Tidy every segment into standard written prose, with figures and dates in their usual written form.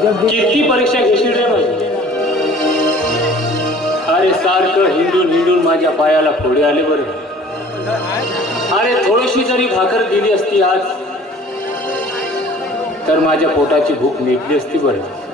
किती परीक्षा घेशील रे माझी? अरे सारखं हिंडून हिंडून माझ्या पायाला फोडे आले बरं. अरे थोडीशी जरी भाकर दिली असती आज तर माझ्या पोटाची भूक मिटली असती बरं.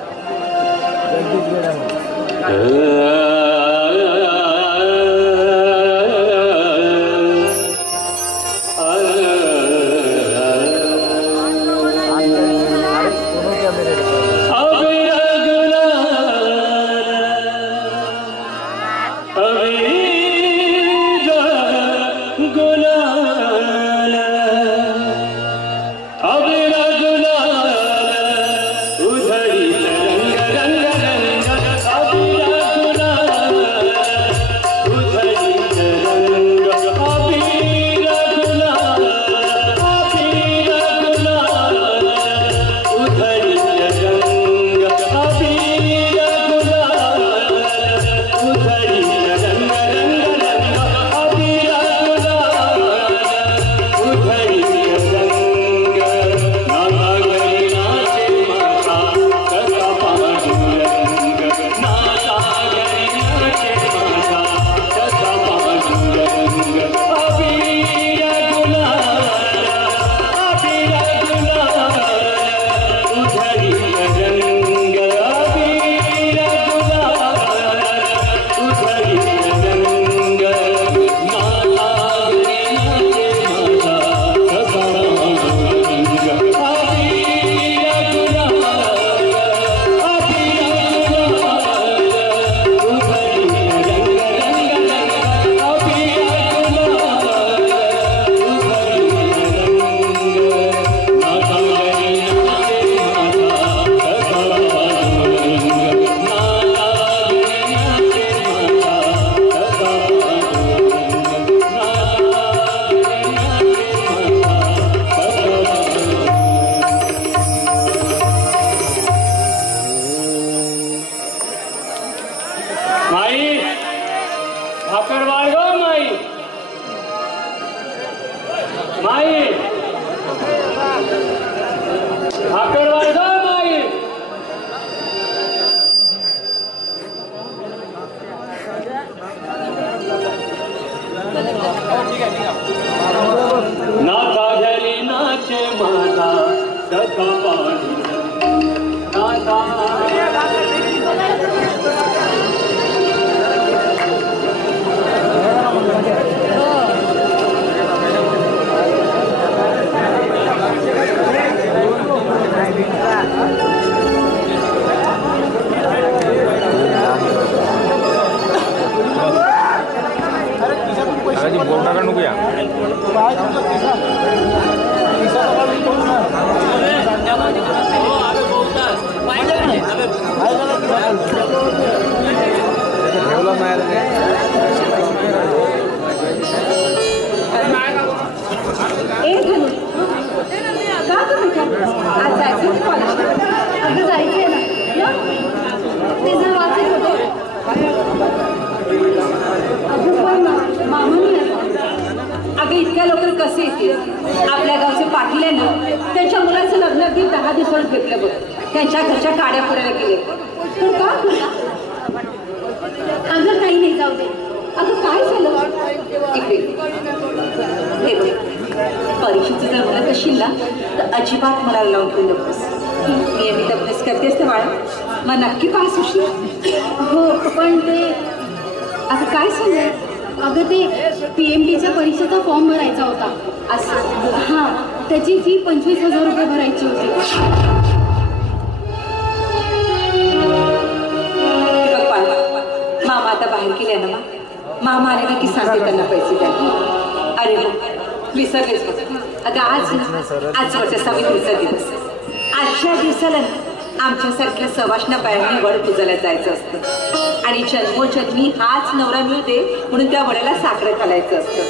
जन्मोजन्मी हाच नवरा मिळते म्हणून त्या वड्याला साखर घालायचं असतं.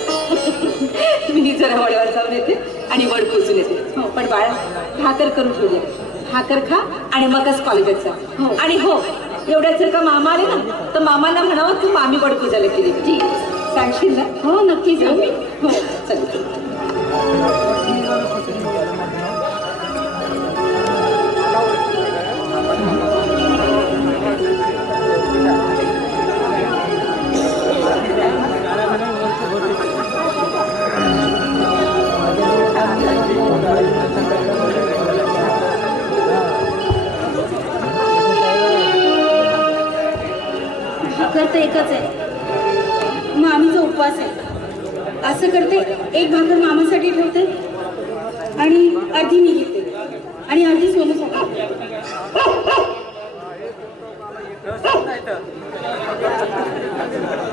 मी जरा वड्यावर जाऊन येते आणि वड पुसून येते. पण बाळा भाकर करून ठेवूया. भाकर खा आणि मगच कॉलेजात जा. आणि हो एवढ्यात जर का मामा आले ना तर मामाला म्हणावं तू मामी वड पूजाला केली. ठीक सांगशील ना? हो नक्की जाऊ मी. हो चल. फक्त एकच आहे, मामीचा उपवास आहे. असं करते, एक भाकर मामासाठी ठेवते आणि अर्धी मी घेते आणि अर्धी सोनूसाठी.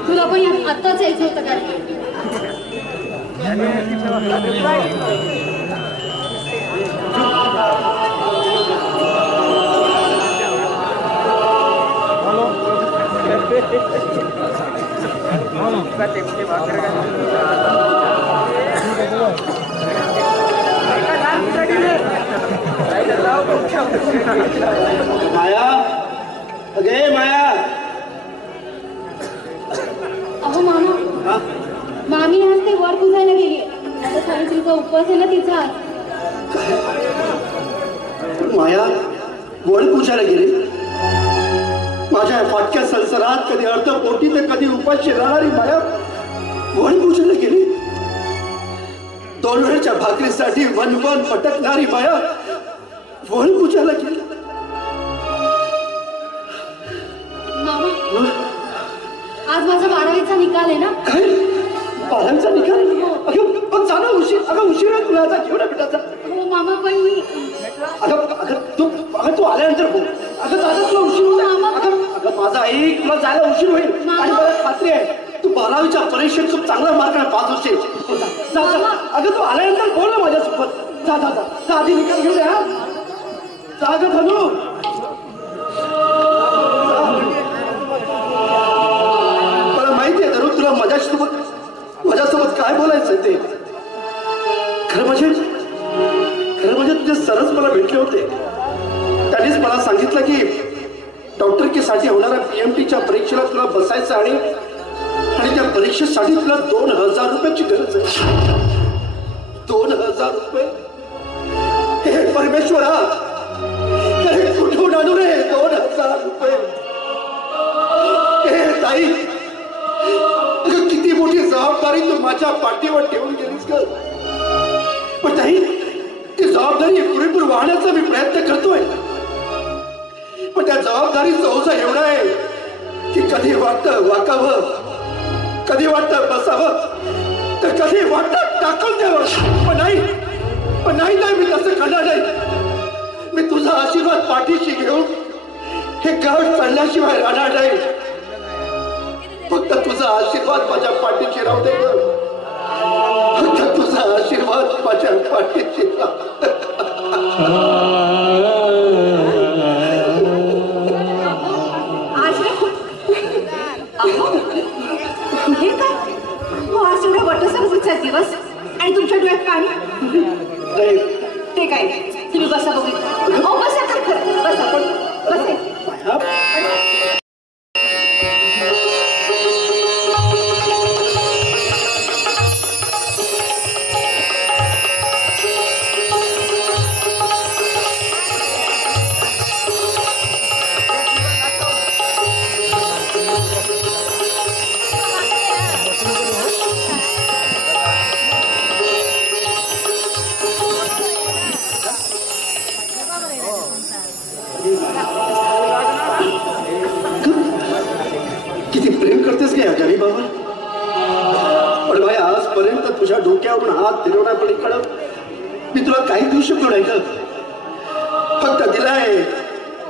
तुला पण आत्ताच यायचं होतं का? माया, अगे माया. अहो मामा, मामी आज ते वर पुजायला गेली. आता सावित्रीचा उपवास आहे ना तिचा आज. माया वड पूजायला गेली. माझ्या फाटक्या संसारात कधी अर्ध पोटी तर कधी उपाशी राहणारी माया वड पूजायला गेली. 2 वेळच्या भाकरीसाठी वनवन भटकणारी माया वड पूजायला गेली. मामा, आज माझा 12वीचा निकाल आहे ना. काय 12वीचा निकाल? अगं जाणं उशीर. अगं उशीर आहे तुला. आता घेऊन पिठाचा. हो मामा, पण मी अगं तू आल्यानंतर बोल. अगं दादा तुला उशीर होईल. अगं माझा ऐक, तुला जायला उशीर होईल. आणि मला खात्री आहे तू 12वीच्या परीक्षेत खूप चांगला मार्काने पास होशील. अगं तू आल्यानंतर बोल ना माझ्यासोबत. जा जा जा जा, आधी निकाल घेऊन या. जा गं धनू. मला माहिती आहे धनू, तुला माझ्यासोबत काय बोलायचं ते. खरं म्हणजे तुझे सरच मला भेटले होते. त्यांनीच मला सांगितलं की डॉक्टरकीसाठी होणाऱ्या PMTच्या परीक्षेला तुला बसायचं आणि त्या परीक्षेसाठी तुला 2000 रुपयाची गरज आहे. 2000 रुपये? हे परमेश्वरा, कुठून आणू रे 2000 रुपये? हे ताई, किती मोठी जबाबदारी तू माझ्या पाठीवर ठेवून गेलीस ग. पण ताई, ती जबाबदारी पुरेपूर वाहण्याचा मी प्रयत्न करतोय. पण त्या जबाबदारीचा ओझा एवढा आहे की कधी वाटतं वाकावं, कधी वाटतं बसावं, तर कधी वाटतं टाकून द्यावं. पण नाही मी तसं करणार नाही. मी तुझा आशीर्वाद पाठीशी घेऊन हे गाव चढल्याशिवाय राहणार नाही. फक्त तुझा आशीर्वाद माझ्या पाठीशी राहू दे. फक्त तुझा आशीर्वाद माझ्या पाठीशी हे काय? हो, आज एवढा वटसंगतीचा दिवस आणि तुमच्या डोळ्यात पाणी. ते काय? तुम्ही बसा बघू. हो बसा, खरं बसा. बसा. किती प्रेम करतेस का या गरीबावर? पण भाई, आजपर्यंत तुझ्या डोक्यावरून हात फिरवण्यापलीकडे मी तुला काही देऊ शकलो नाही का? फक्त दिलाय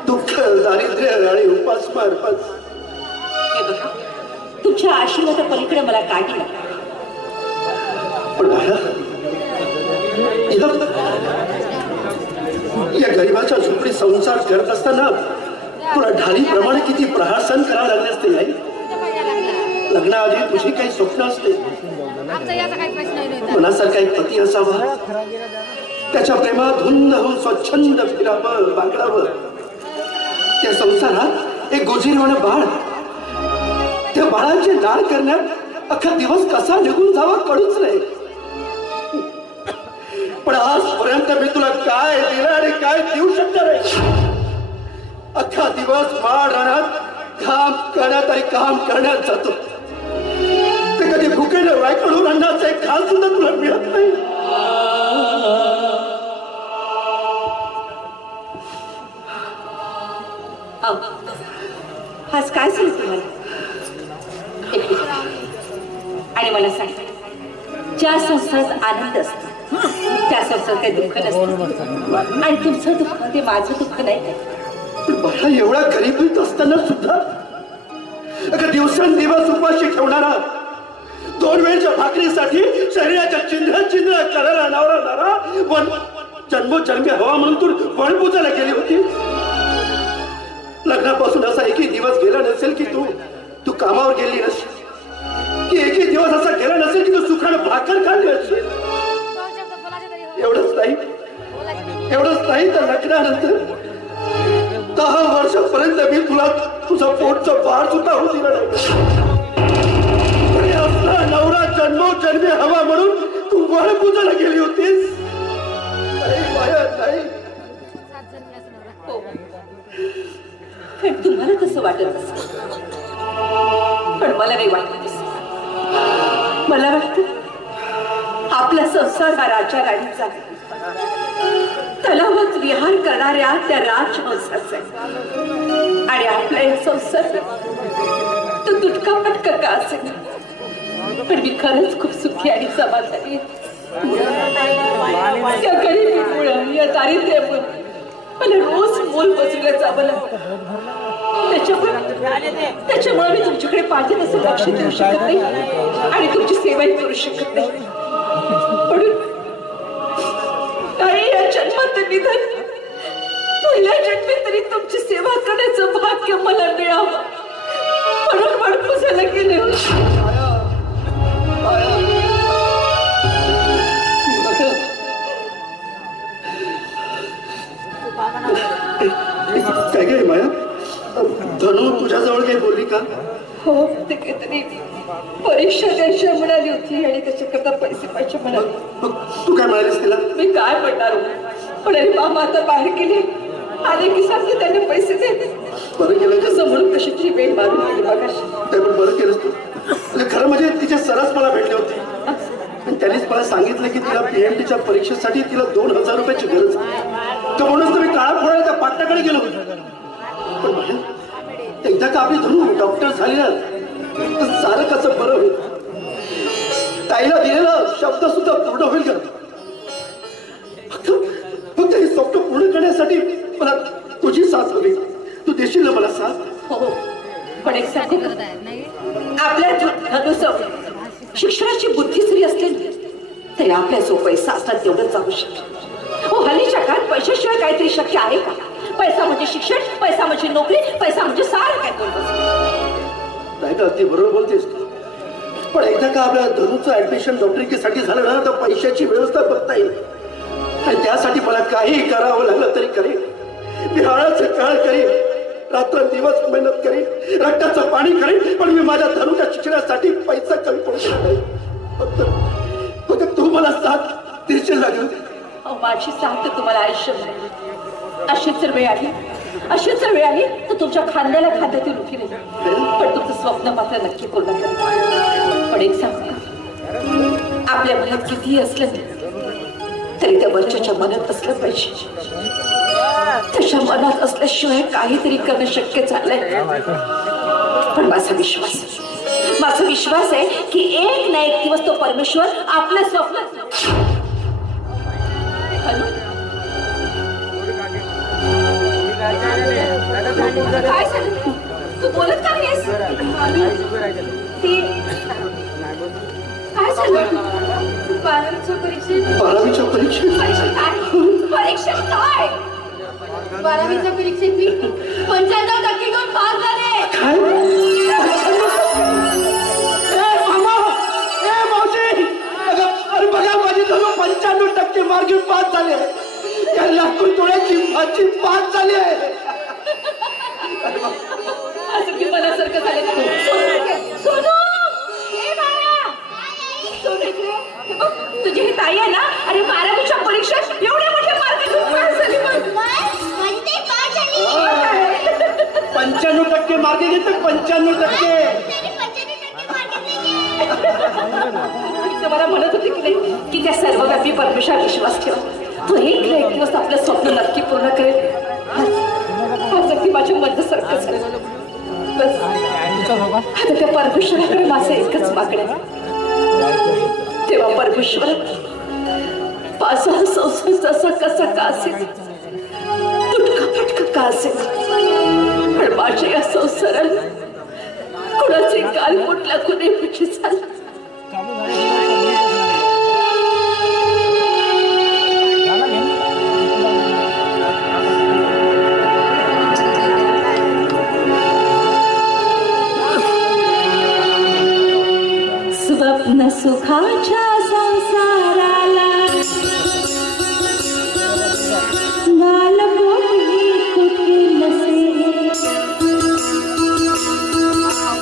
दुःख, दारिद्र्य आणि उपासमार. तुमच्या आशीर्वादापलीकडे मला काही नाही. पण भाया, या गरिबाच्या झोपडी संसार करत असताना तुला ढालीप्रमाणे किती प्रहार सहन करावे लागले असते. नाही, लग्नाआधी तुझी काही स्वप्न असते. मनासारखा एक पती असावा, त्याच्या प्रेमात धुंद होऊन स्वच्छंद फिरावं, बागडावं. त्या संसारात एक गोजीरवाणं बाळ, त्या बाळाचे लाड करण्यात अख्खा दिवस कसा निघून जावा कळूच नाही. पण आजपर्यंत मी तुला काय दिलं आणि काय देऊ शकणार आहे? अख्खा दिवस माड रानात काम करण्यात आणि काम करण्यात जातो. ते कधी भुकेने वायकडून अन्नाचा एक घास सुद्धा तुला मिळत नाही. आज काय झालं तुम्हाला? एकटी आणि मला सांग, ज्या संसारात आनंद असतो त्या संसारात काही दुःख नसतं, आणि तुमचं दुःख ते माझं दुःख नाही. मला एवढा गरीबीत असताना सुद्धा अगं दिवसेंदिवस उपाशी ठेवणारा, 2 वेळच्या भाकरीसाठी शरीराच्या चिंध्या चिंध्या करायला नावरा जन्मोजन्मी हवा म्हणून तू वण पूजायला गेली होती. लग्नापासून असा एकही दिवस गेला नसेल की तू कामावर गेली नसेल, की एकही दिवस असा गेला नसेल की तू सुखानं भाकर खाल्ली असेल. एवढंच नाही तर लग्नानंतर 10 वर्षापर्यंत मी तुला तुझा पोटचा बाळ सुद्धा होऊ दिला नाही. असला नवरा जन्मोजन्मी हवा म्हणून तू वण पूजायला गेली होतीस. नाही. पण तुम्हाला कसं वाटत असेल, पण मला नाही वाटत तसं. मला वाटतं आपला संसार हा राजा राणीचा आहे, तलावात विहार करणाऱ्या त्या राजहंसाचा आहे, आणि आपला एक संसार तो तुटका पटका का असेल, पण मी खरंच खूप सुखी आणि समाधानी आहे. त्या गरिबीमुळं, या दारिद्र्यामुळं मला रोज मोल बसवलं जावं लागतं. त्याच्यामुळे मी तुमच्याकडे पाहिजे तसं लक्ष देऊ शकत नाही आणि तुमची सेवाही करू शकत नाही. म्हणून काही या जन्मात निधन, पहिल्या जन्मी तरी तुमची सेवा करण्याचं भाग्य मला मिळावं म्हणून वणपूजाला गेले. काय काय माया, धनू तुझ्याजवळ काही बोलली का? हो, ते काहीतरी परीक्षा द्यायची म्हणाली होती आणि त्याच्याकरता पैसे पाहिजे म्हणाली. तू काय म्हणालीस तिला? मी काय म्हणणार, पण अरे मामा आता बाहेर गेले, आले की सांगते त्यांनी पैसे दे. बरं केलं कसं म्हणून कशी ती वेळ मारून गेली बघा. ते पण बरं केलंस तू. खरं म्हणजे तिचे सरस मला भेटले होते आणि त्यांनीच मला सांगितलं की तिला PMTच्या परीक्षेसाठी तिला 2000 रुपयाची गरज आहे. तर म्हणूनच तुम्ही काळा फोडायला त्या पाटलाकडे गेलो. पण एकदा का आपली धनू डॉक्टर झाली ना, सारं कसं बरं होईल. ताईला दिलेला शब्द सुद्धा पूर्ण होईल का? फक्त हे स्वप्न पूर्ण करण्यासाठी मला तुझी साथ हवी. तू देशील ना मला साथ? हो, पण एक सांगू का, आपल्या धनुचं शिक्षणाची बुद्धी जरी असली तरी आपल्या जो पैसा असतात तेवढंच जाऊ शकतो. हो, हल्लीच्या काळात पैशाशिवाय काहीतरी शक्य आहे का? पैसा म्हणजे शिक्षण, पैसा म्हणजे नोकरी, पैसा म्हणजे सारं काय बोलतो. नाही का, ते बरोबर बोलतेस तू. पण एकदा का आपल्या धनुचं ऍडमिशन डॉक्टरीसाठी झालं ना, तर पैशाची व्यवस्था बघता येईल. आणि त्यासाठी मला काही करावं लागलं तरी करेन. मी हाळाचं काळ करीन, रात्रंदिवस मेहनत करीन, रक्ताचं पाणी करीन, पण मी माझ्या धनुच्या शिक्षणासाठी पैसा कमी पडू शकत नाही. फक्त तू मला साथ देशील लागेल. माझी साथ तर तुम्हाला आयुष्य मिळेल. अशीच जर वेळ आली तर तुमच्या खांद्याला खांद्यातील उठी नाही, पण तुमचं स्वप्न मात्र नक्की पूर्ण करेल. पण एक सांगते, आपल्या मनात कितीही असलं तरी त्या वरच्या मनात असलं पाहिजे. त्याच्या मनात असल्याशिवाय काहीतरी करणं शक्य झालंय. पण माझा विश्वास आहे की एक ना एक दिवस तो परमेश्वर आपल्या स्वप्नात. काय झालं, तू बोलत का नाहीस? काय झालं? 12वीच्या परीक्षेत 12वीच्या परीक्षेत मी 95% घेऊन पास झाले. अरे बघा, माझी धनु 95% मार्क घेऊन पास झाले. या लाखो तोळ्याची माझी पास झाली आहे. असं की मनासारखं झालं. तुझी ही ताई आहे ना, अरे 12वीच्या परीक्षेत एवढे मोठे मार्क घेऊन पास झाली. 95% मार्क घेतले. 95%. मला म्हणत होते की नाही की त्या सर्वव्यापी परमेश्वर विश्वास ठेवा, तो एक ना एक दिवस आपलं स्वप्न नक्की पूर्ण करेल. आज अगदी माझ्या मनासारखं झालं. बस आता त्या परमेश्वराकडे माझं एकच मागणं आहे. तेव्हा परमेश्वर माझा हा संसार जसा कसा का असेल, तुटका फटका का असेल, पण माझ्या या संसाराला कुणाचे काल कुठल्या कुणी पिछे झाला. स्वप्न सुखाच्या संसाराला गालबोटही कुठे नसे.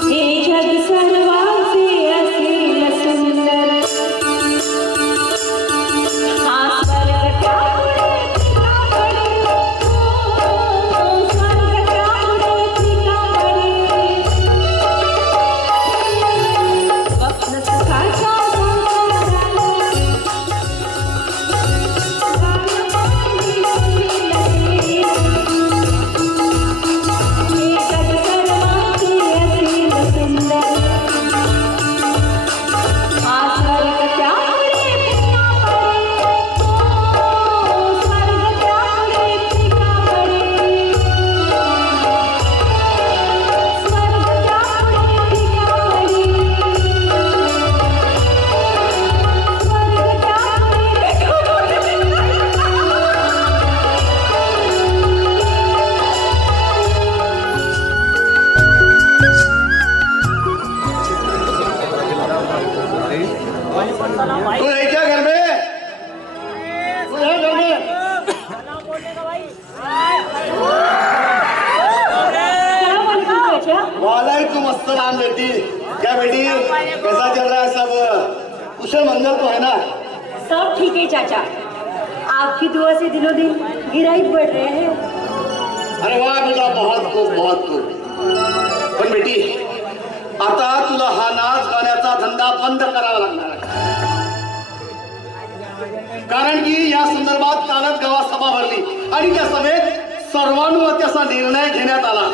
हे जग सर्वांचे असेल सुंदर, हा स्वर्ग त्यामुळे पिकावळे, स्वर्ग त्यामुळे पिकावळे. स्वप्न सुखाच्या वालेकुम अस्सलाम बेटी. क्या बेटी, कैसा चल रहा है सब? कुशल मंगल तो है ना? सब ठीक है चाचा, आपकी दुआ से दिनों दिन गिराई बढ़ रहे हैं. अरे वाह बेटा, बहुत खूप बहुत खूप. पण बेटी, आता तुला हा नाच गाण्याचा धंदा बंद करावा लागणार आहे. कारण की या संदर्भात कालच गावात सभा भरली आणि त्या सभेत सर्वानुमते असा निर्णय घेण्यात आला.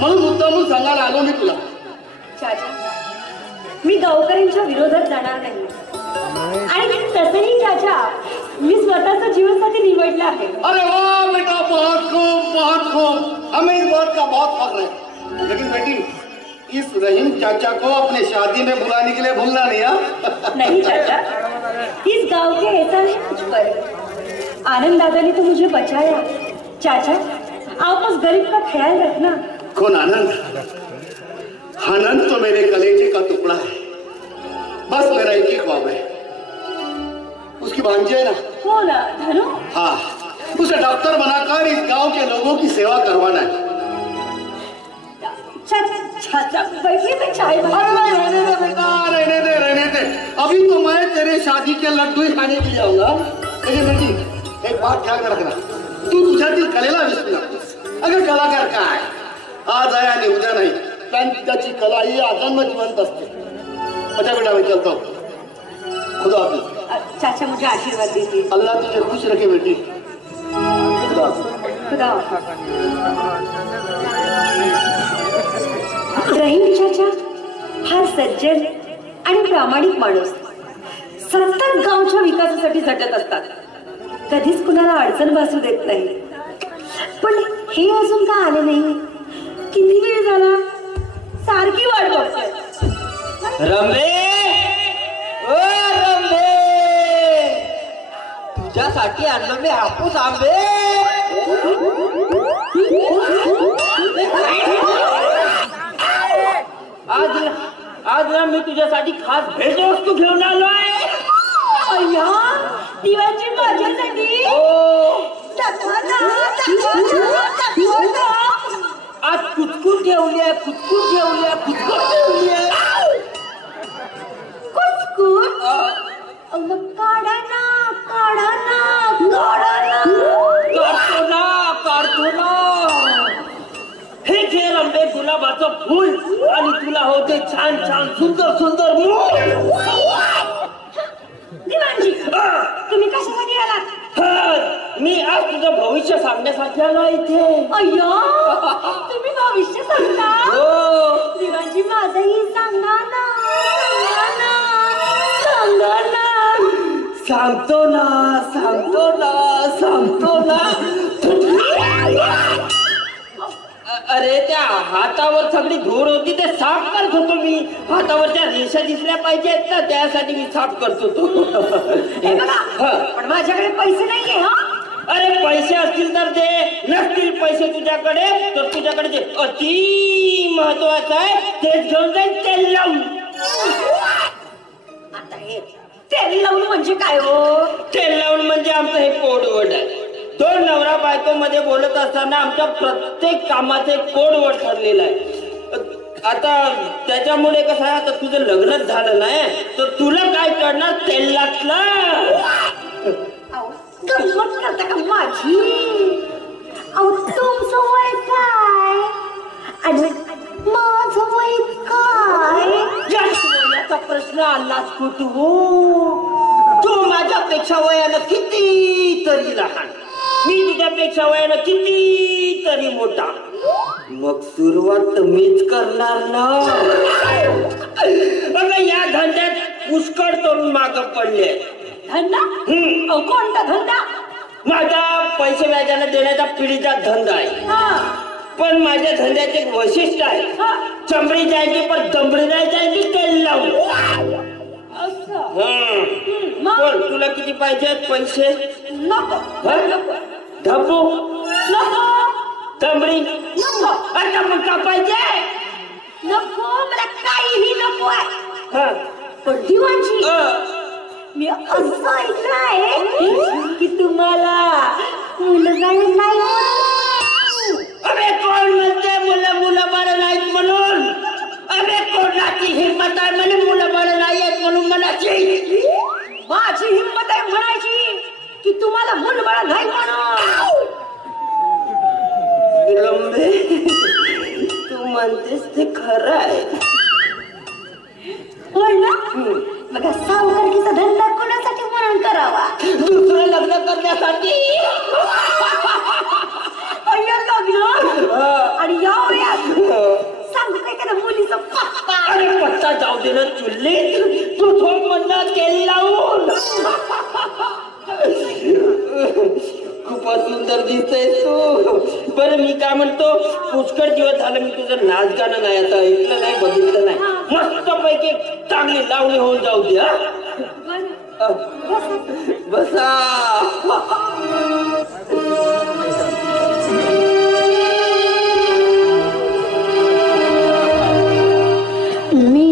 म्हणून मुद्दामून सांगायला आलो मी तुला. चाचा, मी गावकऱ्यांच्या विरोधात जाणार नाही. आणि तसंही चाचा, मी स्वतःचा जीवनसाथी निवडला आहे. अरे वाह बेटा, बहुत खूब बहुत खूब. हमें इस बात का बहुत फख्र है. लेकिन बेटी, इस रहीम चाचा को अपने शादी में बुलाने के लिए भूलना नहीं. हाँ नहीं चाचा, इस गांव के एहसान है मुझ पर. आनंद दादा ने तो मुझे बचाया. चाचा, आप उस गरीब का ख्याल रखना. कौन आनंद? आनंद तो मेरे कलेजे का टुकड़ा है. बस मेरा एक ही ख्वाब है, उसकी भांजी है ना, हो ना धनु? हाँ, उसे डॉक्टर बनाकर इस गांव के लोगों की सेवा करवाना है. चाचा, बैठिए, मैं चाय अरे रहने दे बेटा, रहने दे रहने दे. अभी तो मैं तेरे शादी के लड्डू ही खाने के लिए आऊंगा. लेकिन बेटी, एक बात ध्यान में रखना, तू तुझ्यातील कलेला विसरू नकोस. अगं कलाकार काय, आज आहे आणि उद्या नाही. त्याची कला ही आजन्म जिवंत असते. अच्छा बेटा, मैं चलता हूँ. खुदा हाफिज. चाचा, मुझे आशीर्वाद दीजिए. अल्लाह तुझे खुश रखे बेटी. खुदा हाफिज. खुदा. रहीम चाचा फार सज्जन आणि प्रामाणिक माणूस, सतत गावच्या विकासासाठी झटत असतात. कधीच कुणाला अडचण भासू देत नाही. पण हे अजून का आले नाही? किती वेळ झाला, सारखी वाट बघतोय. रंभे, ओ रंभे, तुझ्यासाठी आणलं मी हापूस आंबे. आज मी तुझ्यासाठी खास भेटवस्तू घेऊन आलोय. अय्या, दिवाळीची माझ्यासाठी. आज कुचकूट ठेवली आहे, कुचकूट ठेवली आहे, कुचकूट ठेवली आहे. कुचकूट? काढा ना, काढा ना, काढा ना. काढतो ना, काढतो ना. हे घे रंबे, गुलाबाचं फूल, आणि तुला होते छान छान सुंदर सुंदर मूल. दिवाणजी, तुम्ही कशासाठी आलात? मी आज तुझं भविष्य सांगण्यासाठी आलो इथे. अय्या, तुम्ही भविष्य सांगता? हो. दिवाणजी, सांगतो ना अरे त्या हातावर सगळी धूळ होती ते साफ करत होतो मी. हातावरच्या रेषा दिसल्या पाहिजेत ना त्यासाठी मी साफ करत होतो. पण माझ्याकडे पैसे नाहीये. हा अरे पैसे असतील तर दे, नसतील पैसे तुझ्याकडे तर तुझ्याकडे जे अति महत्वाचं आहे तेच घेऊन जाईल तेल लावून. आता हे तेल लावून म्हणजे काय हो? तेल लावून म्हणजे आमचं हे कोडवर्ड आहे. दोन नवरा बायको मध्ये बोलत असताना आमच्या प्रत्येक कामाचे कोडवर्ड ठरलेलं आहे. आता त्याच्यामुळे कसं आहे, आता तुझं लग्नच झालं नाही तर तुला काय करणार तेलातलं. गंमत करता का माझी? अहो तुमचं वय काय आणि माझं वय काय? याचा प्रश्न आलाच कुठू. तू माझ्यापेक्षा वयानं किती तरी लहान, मी तुझ्यापेक्षा वयानं किती तरी मोठा. मग सुरुवात मीच करणार ना. अगं या धंद्यात पुष्कळ तरुण माग पडले. धंदा? अहो कोणता धंदा? माझा पैसे व्याजाने देण्याचा पिढीचा धंदा आहे. पण माझ्या धंद्याचे एक वैशिष्ट्य आहे, चमडी जायची पण दमडी नाही जायची तेल लावून. बोल तुला किती पाहिजे पैसे? नको धबू नको दमडी नको. आता मग का पाहिजे? नको मला काहीही नको आहे. पण दिवाणजी मी असं ऐकलंय की तुम्हाला मुलगा नाही. अरे कोण म्हणते मुलं बाळ नाहीत म्हणून? अरे कोणाची हिंमत आहे म्हणे मुलं बाळ नाही आहेत म्हणून म्हणायची? माझी हिंमत आहे म्हणायची की तुम्हाला मुलबाळ नाही म्हणून. रंबे तू म्हणतेस ते खरं आहे. होय ना? बघा सावकारकीचा धंदा कोणासाठी म्हणून करावा? दुसरं लग्न करण्यासाठी. लग्न आणि या वयात सांगू काय त्या मुलीचा पत्ता? अरे पत्ता जाऊ दे ना चुल्ली, तू थोड म्हणणार तेल लावून. खूपच सुंदर दिसतय तू. बरं मी काय म्हणतो, पुष्कळ दिवस झालं मी तुझं नाच गाणं नाही आता ऐकलं नाही बघितलं नाही. मस्त पैकी चांगली लावणी होऊन जाऊ दे. बसा. मी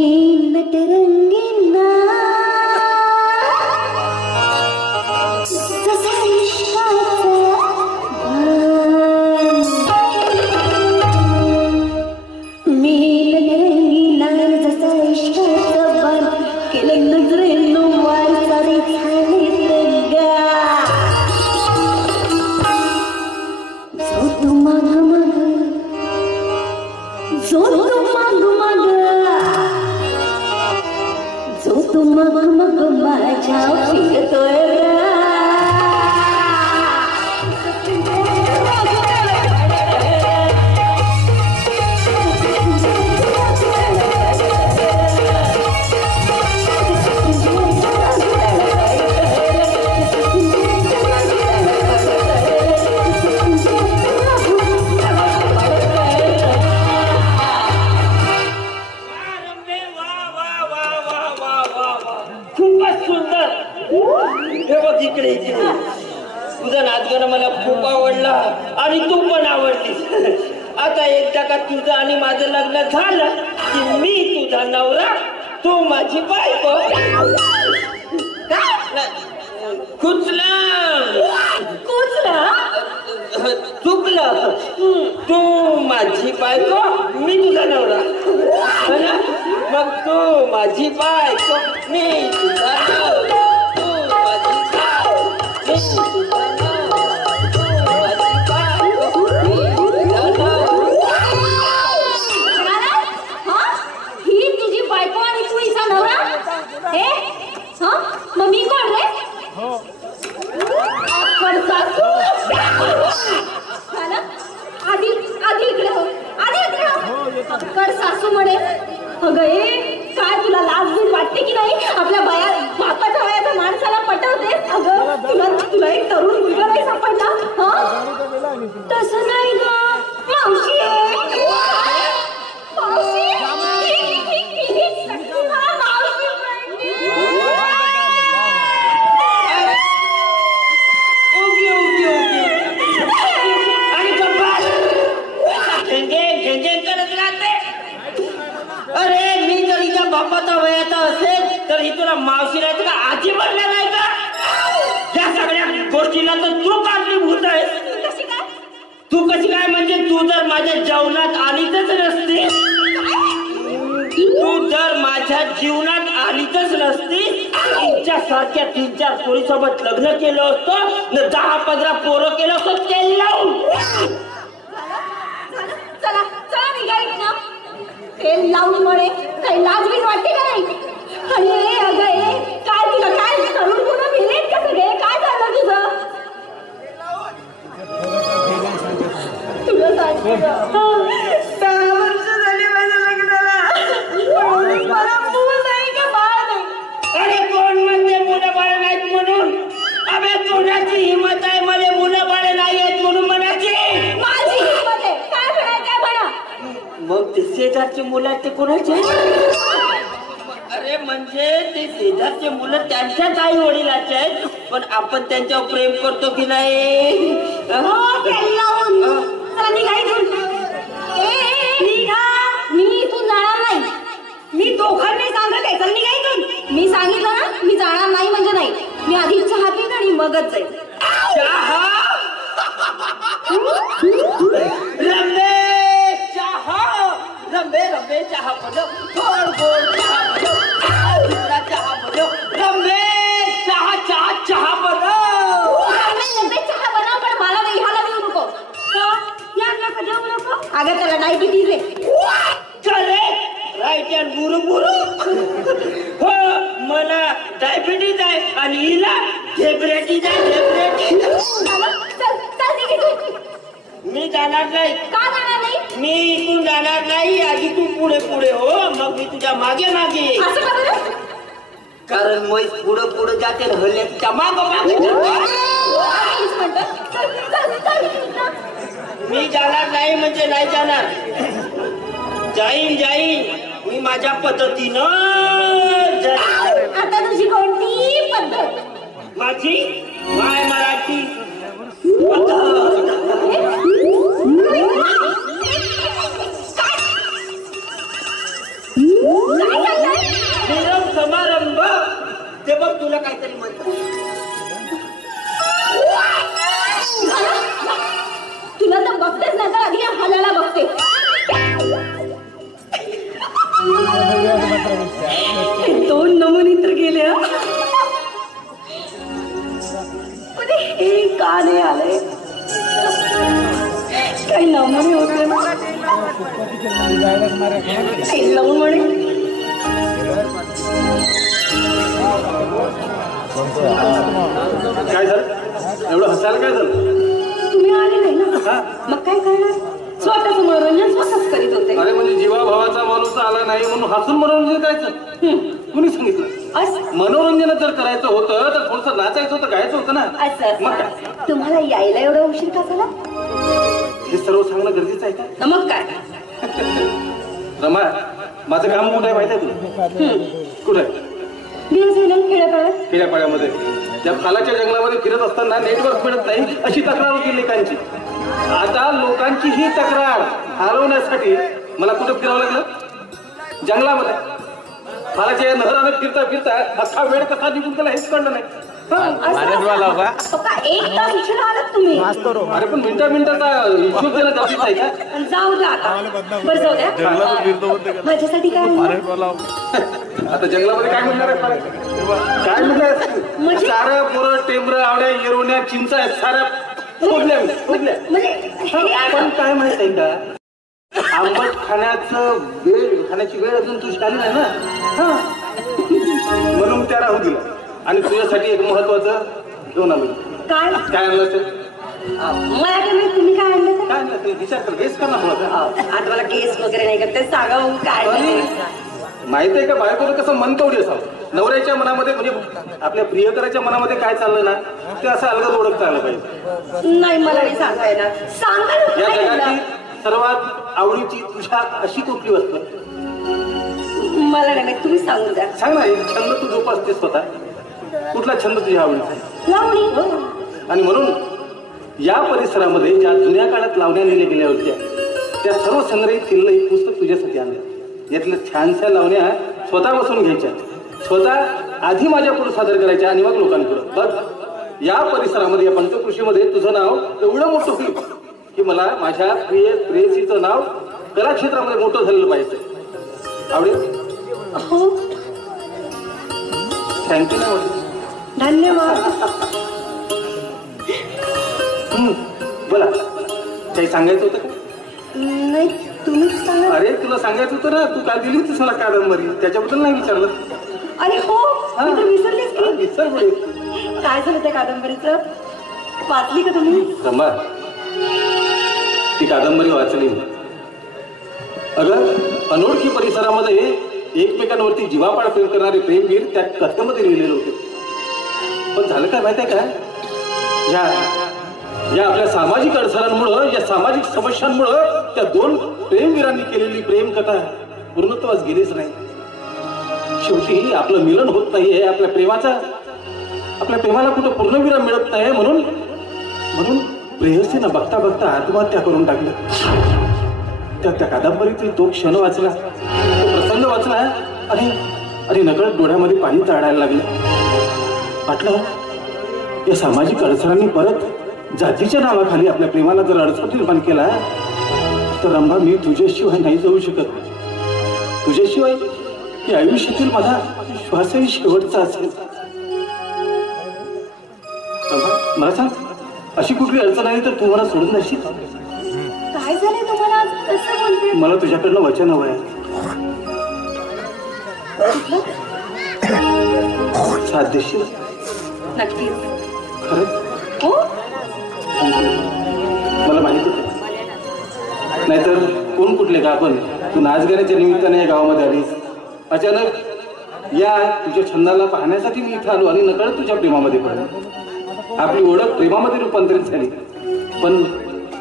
नटरंगीना जसा मी नटरंगीना जसा इश्काचा बाण केलं नजरेनो वार सारे झाले गा. जो तू माग माग जो तू माग माग जो तू मग मग माझ्या फिरतोय. खूपच सुंदर. हे बघ इकडे इकडे तुझा नाचगाणं मला खूप आवडला आणि तू पण आवडली. आता एकदा का तुझं आणि माझं लग्न झालं की मी तुझा नवरा, तू माझी बायको. चुकलं. तू माझी बायको मी तुझा नवरा. मग तू माझी बायको मी तुझा नवरा. ही तुझी बायको आणि तू हिचा नवरा? हे मग मी कोण रे? आधी इकडे हो, आधी इकडे हो. कर सासू म्हणे अगं काय तुला लाज बीज वाटते की नाही? आपल्या बापाच्या वयाच्या माणसाला पटवून होतेस? अगं तुला एक तरुण मुलगा नाही सापडला? हा तसं नाही ग, मावशी आहे. मावशी अरे मी जर हिच्या बापाचा वयाचा असेल तर ही तुला मावशी राहते का आजी बनल्या नाही का? या सगळ्या गोष्टीला तर तू कारणीभूत आहेस. तू कशी काय म्हणजे तू जर माझ्या जेवणात आलीच नसती, तू जर माझ्या जीवनात आलीच नसती, तिच्यासारख्या 3-4 पोरीसोबत लग्न केलं असतं न 10-15 पोरं केलं असतं तेल लावून. चला चला निघायच ना. तेल लावून म्हणे काही लाजवीन वाटते का नाही? अरे अगं काय तुला काय तरुण मुलं मिळेल का सगळे? काय झालं तुझं? तुला सांगते 10 वर्ष झाली माझ्या लग्नाला, मला मूल नाही का बाळ नाही. अरे कोण म्हणते मुलं बाळ नाहीत म्हणून? अबे कोणाची हिंमत आहे मला मुलं बाळ नाही आहेत म्हणून म्हणायची? माझी हिंमत आहे. काय म्हणायचं म्हणा. मग ते शेजारची मुलं आहेत ते कोणाचे? अरे म्हणजे ते शेजारचे मुलं त्यांच्याच आई वडिलाचे आहेत, पण आपण त्यांच्यावर प्रेम करतो की नाही? मी इथून जाणार नाही. मी दोघांनी सांगत आहे. चल निघा इथून. मी सांगितलं ना मी जाणार नाही म्हणजे नाही. मी आधी चहा पिन आणि मगच जाईल. चहा रंबे रंबे चहा बनव, गोड गोड चहा बनव, चहा बनव, रंबे चहा चहा चहा बनव. चहा बनव पण मला नाही ह्याला देऊ नको. यांना का देऊ नको? अगं त्याला डायबिटीज आहे. राईट अँड गुरु हो मला डायबिटीज आहे आणि हिला डेब्रेटीज आहे. मी जाणार नाही. का जाणार नाही? मी इथून जाणार नाही. आधी तू पुढे पुढे हो, मग मी तुझ्या मागे मागे. असं का बरं? कारण म्हैस पुढे पुढे जाते हल्ल्याच्या मागं मागे. मी जाणार नाही म्हणजे नाही जाणार. जाईन मी माझ्या पद्धतीनं. आता तुझी कोणती पद्धत? माझी माय मराठी पद्धत. निरम समारंभ ते बघ तुला काहीतरी म्हणतात. तुला तर बघतेच ना तर आधी हालाला बघते. दोन नमुने तर गेले. हे का नाही आले? काही नमुने होते ना लावून म्हणे. काय झालं एवढं हसायला? काय झालं? तुम्ही आले नाही ना, मग काय करणार? स्वतःच मनोरंजन स्वतःच करीत होते. अरे म्हणजे जीवाभावाचा माणूस आला नाही म्हणून हसून मनोरंजन करायचं? कुणी सांगितलं? मनोरंजन जर करायचं होतं तर थोडंसं नाचायचं होतं, गायचं होतं ना. मग काय? तुम्हाला यायला एवढा उशीर का झाला? हे सर्व सांगणं गरजेचं आहे का? मग काय? रमा माझं काम कुठं आहे माहिती आहे तुला? कुठं आहे? खेड्यापाड्यामध्ये त्या फालाच्या जंगलामध्ये फिरत असताना नेटवर्क मिळत नाही अशी तक्रार होती लोकांची. आता लोकांची ही तक्रार हरवण्यासाठी मला कुठं फिरावं लागलं? जंगलामध्ये. फालाच्या नहराने फिरता फिरता अख्खा वेळ कसा निघून गेला हेच कळलं नाही. एक तास उशिरा आलात तुम्ही. अरे पण मिनिटाचा हिशोब देणं गरजेचं आहे का? जाऊ द्या आता. बरं जाऊ द्या. माझ्यासाठी काय आता जंगलामध्ये काय म्हणणार आहे? काय म्हणणार? साऱ्या पोरं टेंबरं आवड्या येरवण्या चिंचा साऱ्या फोडल्या. पण काय माहित आहे का? आंबट खाण्याची वेळ अजून तुझी आली नाही ना. म्हणून त्या राहू दिला. आणि तुझ्यासाठी एक महत्वाचं घेऊन आलो. काय काय आणलं असेल? मला काय माहित तुम्ही काय आणलं? काय आणलं? विचार कर. गेस कर ना. आता मला केस वगैरे नाही करते. सांगा काय माहित आहे का बायकोचं कसं मन कवडी असावं. नवऱ्याच्या मनामध्ये म्हणजे आपल्या प्रियकराच्या मनामध्ये काय चाललं ना ते असं अलगद ओळखता आलं पाहिजे. नाही मला नाही सांगायला. सांगा ना या काय जगातली झालं? सर्वात आवडीची तुझ्या अशी कुठली वस्तू? मला नाही माहित, तुम्ही सांगून द्या. सांग ना, एक छंद तू जोपासतेस स्वतः. कुठला छंद तुझ्या आवडीचा? लावणी. आणि म्हणून या परिसरामध्ये ज्या जुन्या काळात लावण्या लिहिल्या गेल्या होत्या त्या सर्व संग्रहित केलेलं एक पुस्तक तुझ्यासाठी आणलं. यातल्या छानशा लावण्या स्वतः बसून घ्यायच्या, स्वतः आधी माझ्या पुढे सादर करायच्या आणि मग लोकांपुढे. बघ या परिसरामध्ये या पंचकृषीमध्ये तुझं नाव एवढं मोठं होईल की मला माझ्या प्रेयसीचं नाव कलाक्षेत्रामध्ये मोठं झालेलं पाहिजे. आवडेल? हो थँक्यू ना. धन्यवाद. बोला, काही सांगायचं होतं का? नाही तुम्हीच सांगा. अरे तुला सांगायचं होतं ना, तू काल दिली होतीस मला कादंबरी, त्याच्याबद्दल नाही विचारलं. अरे हो मी तर विसरलीच की. विसर पुढे. काय झालं त्या कादंबरीचं? वाचली का तुम्ही? रंभा, ती कादंबरी वाचली. अगं अनोळखी परिसरामध्ये एकमेकांवरती जीवापाड प्रेम करणारे प्रेमवीर त्या कथेमध्ये लिहिलेले होते. पण झालं काय माहिती आहे का, या आपल्या सामाजिक अडचणांमुळं, या सामाजिक समस्यांमुळं त्या दोन प्रेमवीरांनी केलेली प्रेम कथा पूर्णत्वास गेलीच नाही. शेवटी आपलं मिलन होत नाहीये, आपल्या प्रेमाला कुठं पूर्णविराम मिळत नाही. म्हणून प्रेयसीनं बघता बघता आत्महत्या करून टाकलं. त्या कादंबरीतील तो क्षण वाचला, तो प्रसंग वाचला आणि नकळत डोळ्यामध्ये पाणी चढायला लागलं. वाटलं या सामाजिक अडचणांनी परत जातीच्या नावाखाली आपल्या प्रेमाला जर अडचण निर्माण केला तर रंभा मी तुझ्याशिवाय नाही जाऊ शकत. तुझ्याशिवाय या आयुष्यातील माझा श्वासही शेवटचा असेल. रंभा मला सांग, अशी कुठली अडचण आहे तर तू मला सोडून जाशील? काय झालं तुम्हाला आज कसं बोलते? मला तुझ्याकडनं वचन हवं आहे. साथ देशील? नक्कीच. खरंच? हो मला माहित होतं. नाहीतर कोण कुठले का आपण, तू नाच गाण्याच्या निमित्ताने या गावामध्ये आलीस. अचानक या तुझ्या छंदाला पाहण्यासाठी मी इथं आलो आणि नकळत तुझ्या प्रेमामध्ये पडलो. आपली ओळख प्रेमामध्ये रूपांतरित झाली. पण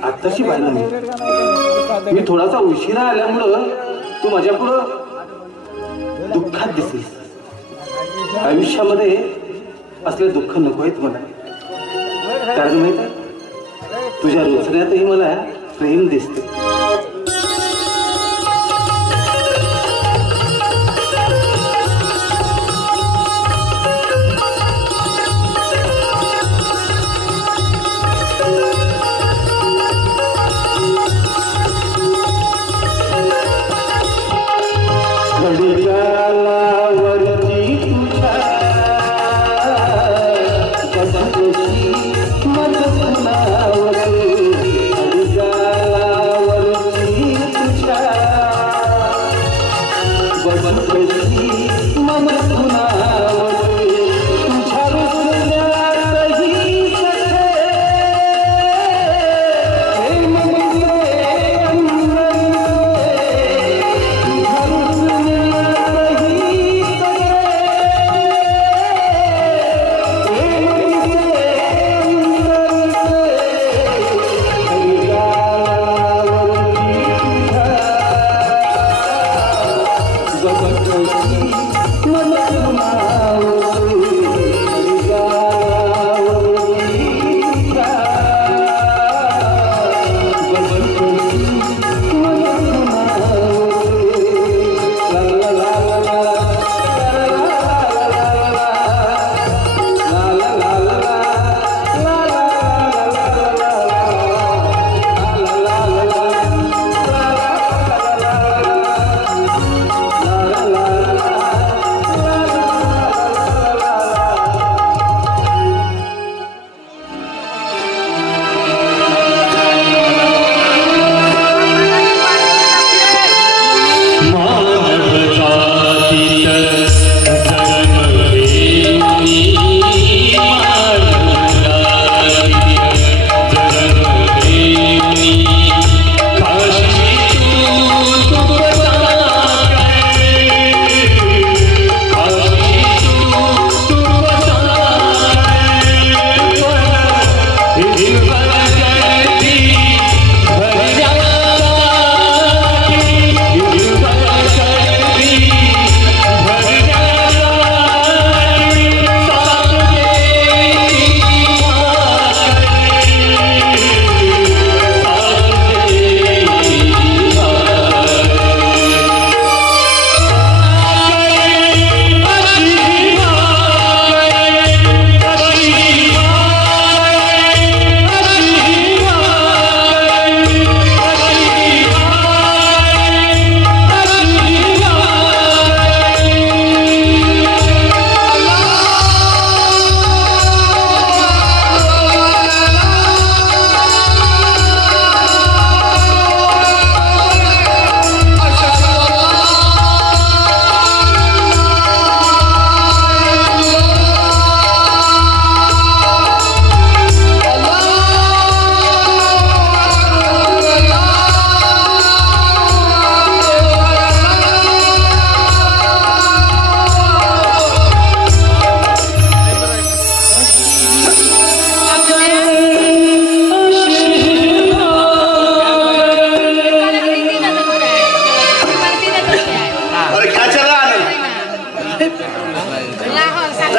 आत्ताशी पाहिलं मी थोडासा उशिरा आल्यामुळं तू माझ्या पुढं दुःखात दिसलीस. आयुष्यामध्ये असले दुःख नको आहेत मला. कारण माहित आहे, तुझ्या रोचण्यातही मला प्रेम दिसते.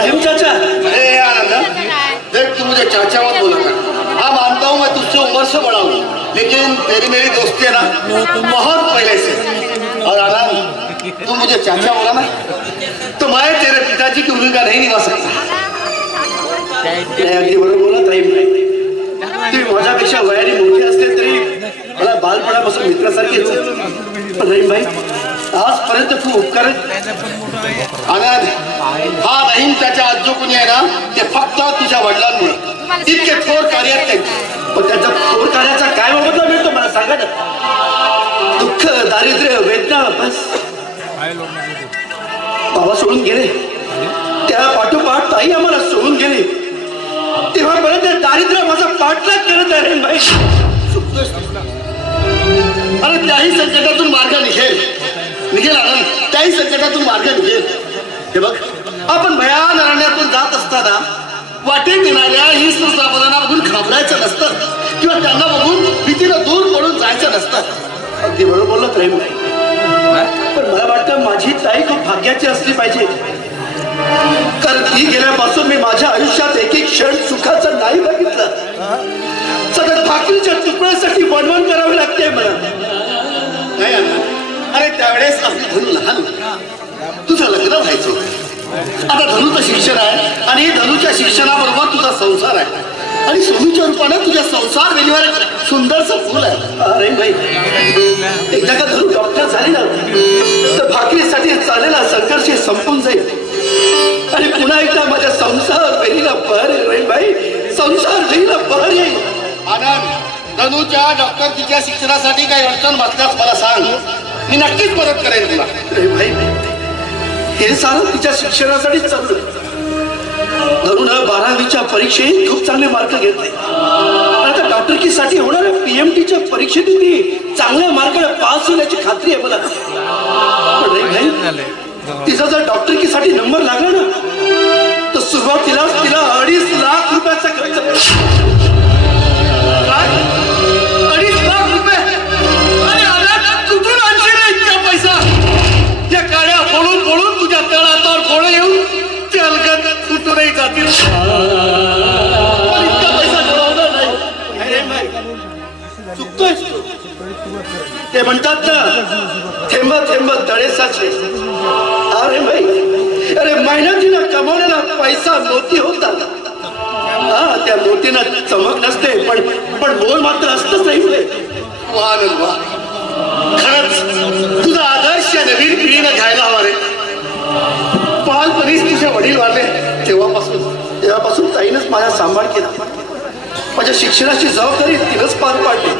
रहीम चाचा। अरे यार देख, तू मुझे चाचा मत बोला कर। हाँ मानता हूँ मैं तुझसे उम्र से बड़ा हूँ, लेकिन तेरी मेरी दोस्ती है ना बहुत पहले से। और आनंद, तू मुझे चाचा बोला ना तो मैं तेरे पिताजी की भूमिका नहीं निभा सकता। अगदी बरोबर बोलत रहीम। तुम्ही माझ्यापेक्षा वयाने मोठे असले तरी मला बालपणापासून मित्रासारखेच। पण रहीम भाई, आजपर्यंत तू उपकार आनंद, हा रहीम त्याच्या आज जो कोणी आहे ना ते फक्त तुझ्या वडिलांमुळे इतके थोर कार्य आहेत त्यांचे। पण त्याच्या थोर कार्याचा काय मोबदला मिळतो मला सांगा ना? दुःख, दारिद्र्य, वेदना, बस। बाबा सोडून गेले, त्या पाठोपाठ ताई आम्हाला सोडून गेली, तेव्हापर्यंत दारिद्र्य माझा पाठलाग करत आहे भाई। अरे त्याही संकटातून मार्ग निघेल आनंद, त्याही संकटातून मार्ग निघेल। हे बघ, आपण भयान अरण्यातून जात असताना वाटेत येणाऱ्या ही सुसापदांना बघून घाबरायचं नसतं किंवा त्यांना बघून भीतीनं दूर पडून जायचं नसतं। अगदी बरोबर बोलत रहीम भाई। पण मला वाटतं माझी ताई खूप भाग्याची असली पाहिजे, कारण ती गेल्यापासून मी माझ्या आयुष्यात एक एक क्षण सुखाचा नाही बघितलं। सतत भाकरीच्या तुकड्यासाठी वणवण करावी लागते मला। नाही अरे त्यावेळेस आपली धनू लहान होती, तुझं लग्न व्हायचं होतं। आता धनूचं शिक्षण आहे आणि धनूच्या शिक्षणाबरोबर तुझा संसार आहे आणि सोनूच्या रूपानं तुझ्या संसार वेलीवर एक सुंदरसं फुल आहे। अरे भाई, एकदा का धनू डॉक्टर झाली ना तर भाकरीसाठी चाललेला संघर्ष संपून जाईल आणि पुन्हा एकदा माझ्या संसार वेलीला बहर येईल। रे भाई, संसार वेलीला बहर येईल। आनंद, धनूच्या डॉक्टरकीच्या शिक्षणासाठी काही अडचण भासल्यास मला सांग, मी नक्कीच मदत करेन तुला। रे भाई, हे सारं तिच्या शिक्षणासाठी चाललं। धनूनं 12वीच्या परीक्षेत खूप चांगले मार्क घेतले, आता डॉक्टरकीसाठी होणाऱ्या PMTच्या परीक्षेत ती चांगल्या मार्काने पास होण्याची खात्री आहे मला। पण रे भाई, तिचा जर डॉक्टरकीसाठी नंबर लागला ना तर सुरुवातीलाच तिला 2.5 लाख रुपयाचा खर्च। 2.5 लाख रुपये? अरे आनंद, कुठून आणशील रे इतका पैसा? या काड्या बोलून बोलून तुझ्या तळातावर गोळे येऊन ते अलगद कुठूनही जातील, पण इतका पैसा गोळवणार नाही। चुकतोय ते म्हणतात ना, थेंब थेंब तळे साचे। अरे भाई, अरे मेहनतीनं कमवलेला पैसा मोती होतात। हा, त्या मोतीनं चमक नसते पण मोल मात्र असतच नाही। वा आनंद वा, खरंच तुझा आदर्श या नवीन पिढीनं घ्यायला हवा रे। बालपणीच तुझे वडील वारले तेव्हापासून ताईनंच माझा सांभाळ केला, माझ्या शिक्षणाची जबाबदारी तिनंच पार पाडली।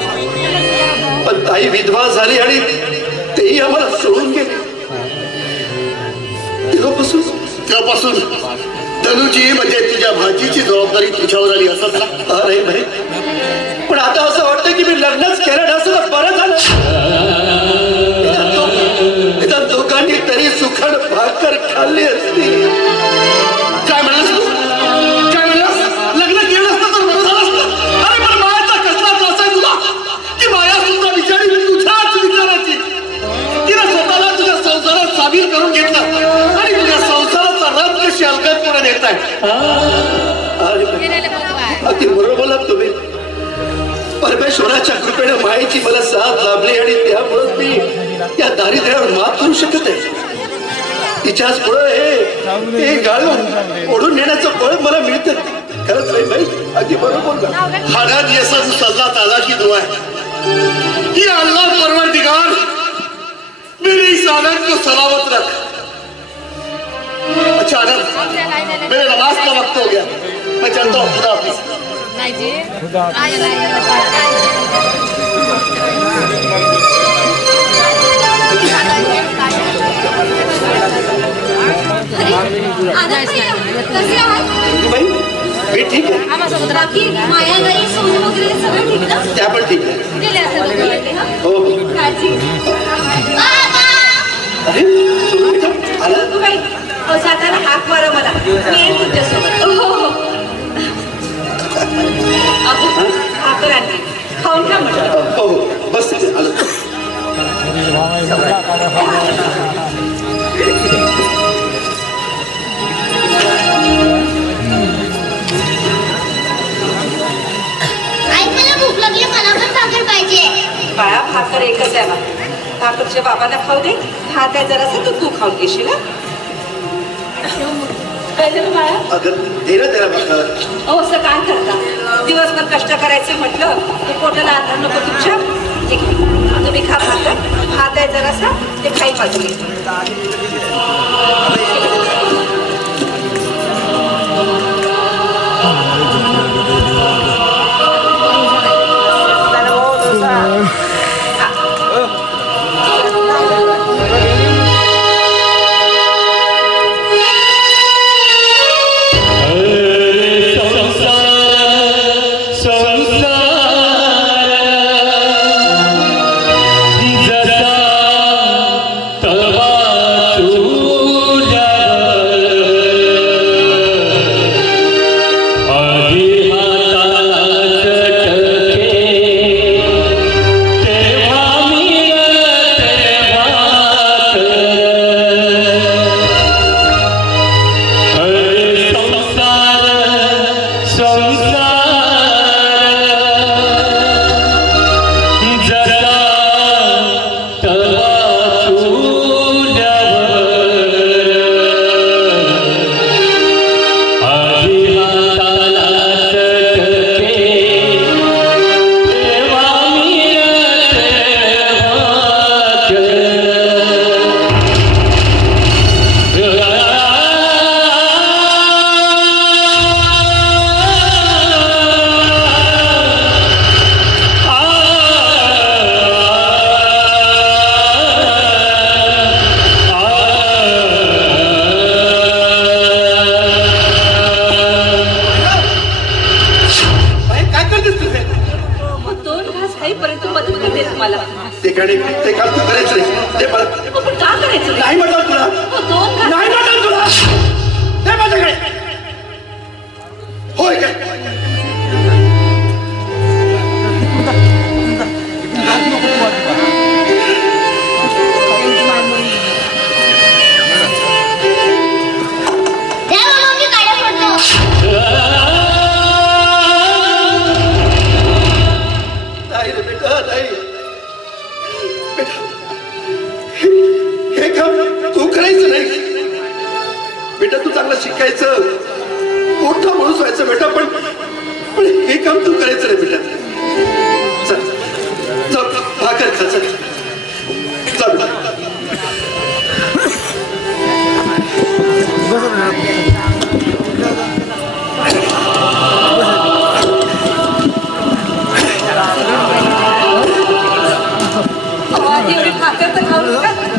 पण ताई विधवा झाली आणि तेही आम्हाला सोडून गेले। तेव्हापासून धनूची म्हणजे तुझ्या भाजीची जबाबदारी तुझ्यावर आली असत ना? अरे भाई, पण आता असं वाटतं की मी लग्नच केलं नसतं बरं झालं। इथं दोघांनी तरी सुखड भाकर खाल्ली असती। काय म्हणलास तू? काय म्हणलास? लग्न केलं असतं तर बरं झालं असतं। अरे पण मायाचा कसला त्रास आहे तुला की माया सुद्धा बिचारी तुझ्याच विचाराची। तिने स्वतःला तुझ्या संसारात सामील करून घेतलं आणि तुझ्या संसाराचा रथ कशी अलगदपणे देत आहे। अगदी बरोबर बोलात तुम्ही। परमेश्वराच्या कृपेने मायेची मला साथ लाभली आणि त्यामुळे मी या दारिद्र्यावर मात करू शकत आहे। तिच्याच पुढे हे गाळून ओढून नेण्याचं बळ मला मिळतं। खरंच रे भाई, अगदी बरोबर बोलला। हाडात येसा तू सल्ला ताला की दुआ है कि अल्लाह परवरदिगार मेरी इस आनंद को सलामत रख। अच्छा आनंद, मेरे नमाज का वक्त हो गया, मैं चलता हूँ। खुदा हाफिज। कसे आहात भाई, मी ठीक आहे। बाकी माया घरी सोनू वगैरे सगळं ठीक ना? त्या पण ठीक आहे। गेले असं दोघं वाटते, हा? हो हो। काळजी घे. अरे सोनू बेटा, आला? बाई, जाताना हाक मारा मला, मी येईन तुमच्यासोबत। हो हो, भाकर आणली, खाऊन खा म्हटलं। हो हो, बस आलं। बाळा भाकर एकच आहे ना, भाकरच्या बाबांना खाऊ दे, भात आहे जरासा तो तू खाऊन घेशील. काय झालं बाळा? अगं दे ना त्याला भाकर. अहो असं काय करता, दिवसभर कष्ट करायचे म्हटलं ते पोटाला आधार नको तुमच्या. ठीक आहे तुम्ही खा भाकर, भात आहे जरासा ते खाई बाजूला.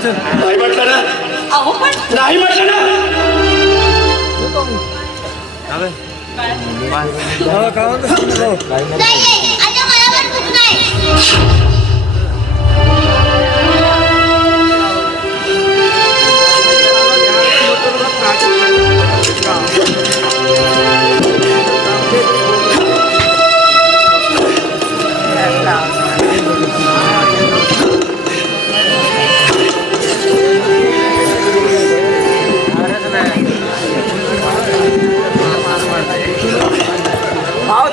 नाही म्हटलं ना. अहो पण नाही म्हटलं ना. Oh,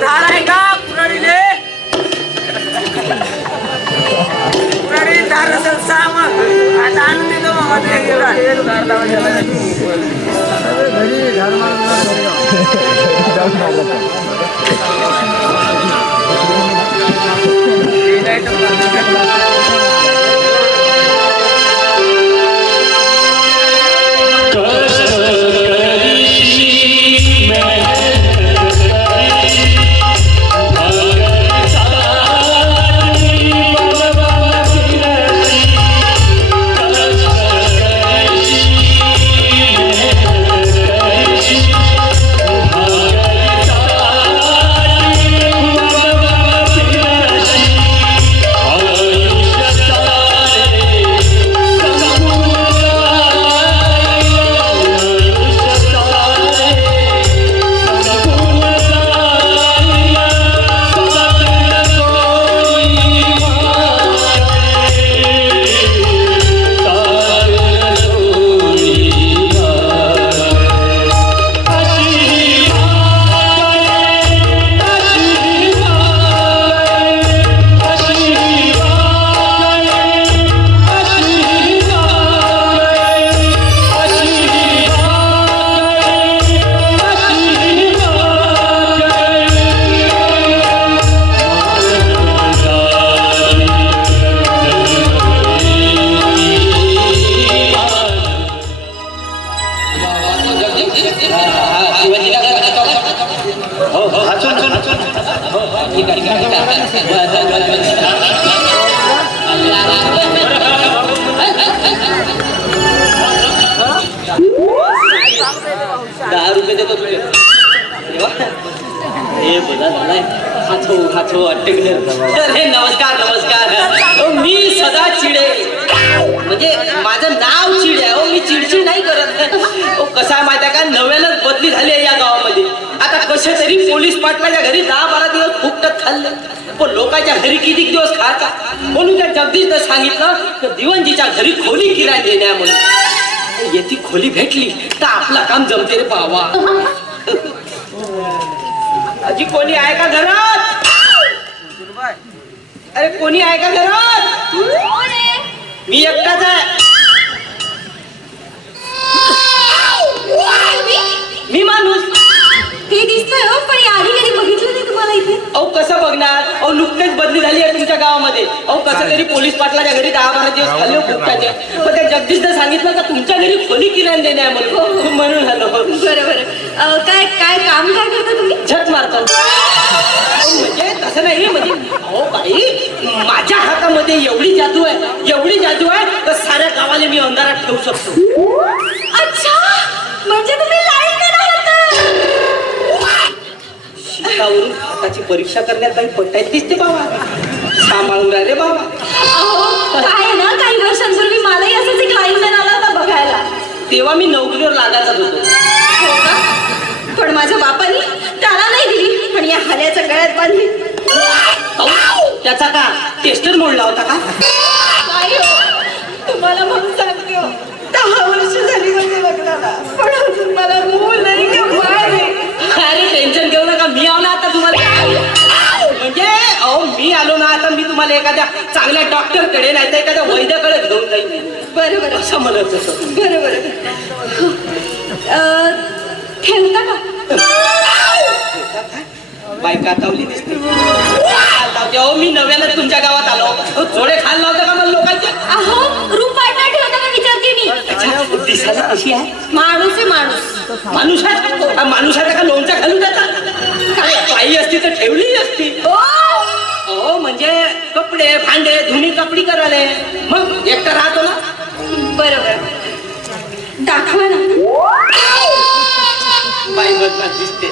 10 रुपये देतो तुझे. हे बघा झालाय हाचो अटकले. अरे नमस्कार नमस्कार. मी सदा चिडे, म्हणजे माझं नाव चिड आहे. मी चिडचिड नाही करत. कसं आहे माहिती आहे का, नव्यानंच बदली झाली आहे या गावामध्ये. आता कसे तरी पोलीस पाटलाच्या घरी 10-12 दिवस फुकटत खाल्लं, पण लोकांच्या घरी किती दिवस खायचा. म्हणून त्या जगदीशनं सांगितलं तर दिवणजीच्या घरी खोली किराय देण्या म्हणून. येथे खोली भेटली तर आपला काम जमते रे बाबा. अजी कोणी आहे का घरात? अरे कोणी आहे का घरात? मी एकटाच आहे. मी माणूस ते दिसतंय हो, पण आधी कधी बघितलं नाही तुम्हाला इथे. अहो कसं बघणार. अहो नुकतेच बदली झाली आहे तुमच्या गावामध्ये. अहो कसं तरी पोलीस पाटलाच्या घरी 10-12 दिवस खाल्ले फुकटाचे. पण त्या जगदीशनं सांगितलं का तुमच्या घरी खोली किराण देण्या म्हणून झालं. बरोबर. काय काय काम काय करता तुम्ही? झट मारतो. म्हणजे तसं नाही, म्हणजे अहो बाई माझ्या हातामध्ये एवढी जादू आहे तर साऱ्या गावाला मी अंधारात ठेवू शकतो. अच्छा, म्हणजे तुम्ही लाईटमॅन आहात. शिकावरून हाताची परीक्षा करण्यात काही पटायच दिसते बाबा. सांभाळून राहिले बाबा. अहो काय ना, काही वर्षांपूर्वी मलाही असंच एक लाईटमॅन आला होता बघायला. तेव्हा मी नोकरीवर लागायचाच होतो. हो का? पण माझ्या बापानी त्याला नाही दिली, पण या हल्याच्या गळ्यात बांधली. त्याचा का टेस्टर मोडला होता का? नाही हो, तुम्हाला म्हणून सांगते हो, 10 वर्ष झाली म्हणजे लग्नाला, पण अजून मला मूल नाही का बाळ नाही. अरे टेन्शन घेऊ नका, मी आलो ना आता तुम्हाला. म्हणजे अहो मी आलो ना आता, मी तुम्हाला एखाद्या चांगल्या डॉक्टरकडे नाही तर एखाद्या वैद्याकडे घेऊन जाईल. बरोबर असं म्हणत होतं. बरोबर. ठेवता का? बायका तावली दिसते. अहो मी नव्यानं तुमच्या गावात आलो. जोडे खाल लावता का मला लोकांचे? अहो रूप पाडणार ठेवता का विचारते मी. दिसायला कशी आहे? माणूस आहे माणूस. माणूस आहे. माणूसाला का लोणचा घालून देतात? काही असती तर ठेवली असती. हो म्हणजे कपडे भांडे धुणी कपडी करायला मग एकटा राहतो ना. बरोबर. दाखवा ना. बाई बदमाश दिसते.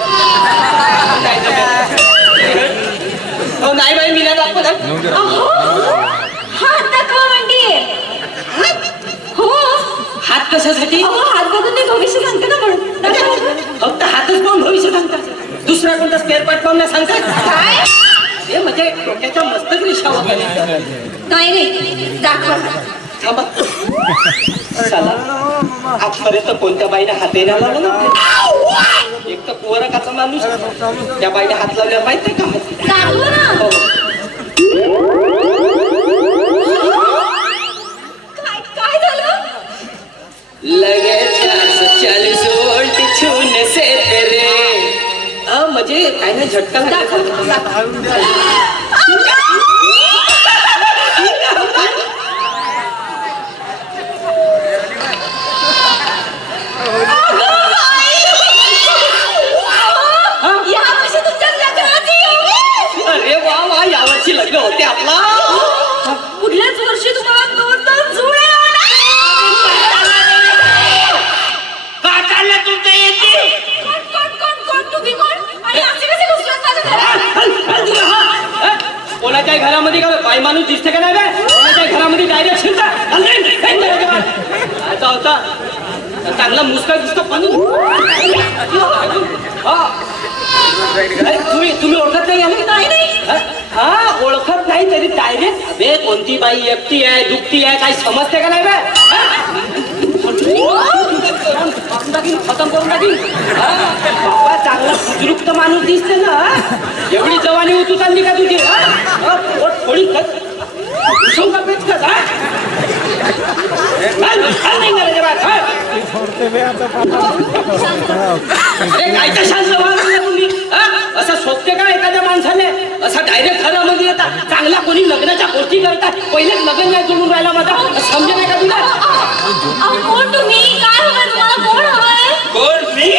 हो नाही बाई मी नाही दाखवत. हात दाखवा म्हणतीये. हो. हात कशासाठी? हात बघून ते भविष्य सांगते ना म्हणून. फक्त हातच पाहून भविष्य सांगतात, दुसरा कोणता स्पेअर पार्ट पाहून नाही सांगतात काय? हे म्हणजे डोक्याच्या मस्तक रेषा वगैरे. नाही दाखवा. थांबा. चला आजपर्यंत कोणत्या बाईने हात येणार लावला ना. एक तर कुवरकाचा माणूस त्या बाईने हात लावल्यावर माहित नाही का? दाखवा ना. हो. काय झालं? लगे 440 वोल्ट छूने से तेरे. म्हणजे काय नाही झटका अरे वा वा यावर्षी लग्न होते आपला. पुढल्याच वर्षी तुम्हाला 2 जुळे का चाललं तुमचं येते? कोण तुम्ही कोण आणि असे कसे घुसलात माझ्या घरात? कोणाच्या घरामध्ये का बाई माणूस दिसते का नाही बे? कोणाच्या घरामध्ये डायरेक्ट शिरता होता चांगला मुस्का दिसतो पाणी. तुम्ही ओळखत नाही आले? नाही. हा ओळखत नाही तरी डायरेक्ट अबे कोणती बाई एकटी आहे दुखती आहे काही समजते का नाही बे? खतम करून टाकी. बाबा चांगला बुजुर्ग माणूस दिसते ना. एवढी जवानी उतू चालली का तुझी? थोडी काय शांत तुम्ही असं सोपते का एखाद्या माणसाने? असा डायरेक्ट घरामध्ये येतात. चांगला कोणी लग्नाच्या गोष्टी करतात, पहिलेच लग्न नाही जोडून राहिला माझा. समजे नाही का तुला? कोण तुम्ही? काय हवंय तुम्हाला? कोण हवंय? कोण मी?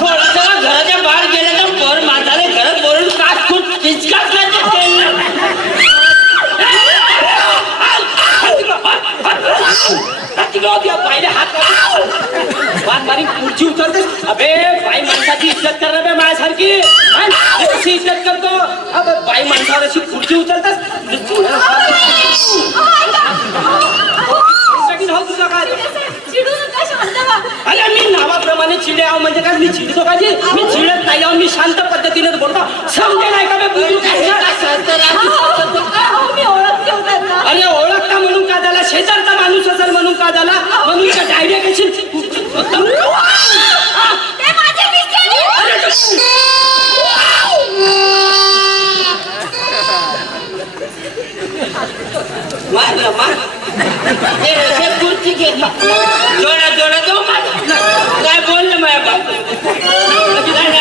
थोडासा घराच्या बाहेर गेले तर पर माताले घरात बोलून काच खूप किचकाच करते. बे बाई माणसाची इज्जत कर रे बे माझ्यासारखी कशी इज्जत करतो बाई माणसावर अशी खुर्ची उचलतात तुझा काय चिडू नका शांत. अरे मी नावाप्रमाणे चिडे आहो म्हणजे काय मी चिडतो का जी मी चिडत नाही आहो मी शांत पद्धतीने बोलतो समजे नाही का बे मी ओळखते होतात. अरे ओळखता म्हणून का झाला शेजारचा माणूस असेल म्हणून का झाला म्हणून का डायरेक्ट अशी मार मार खुर्ची घे जोडा जोडा तो काय बोललं माझ्या बाप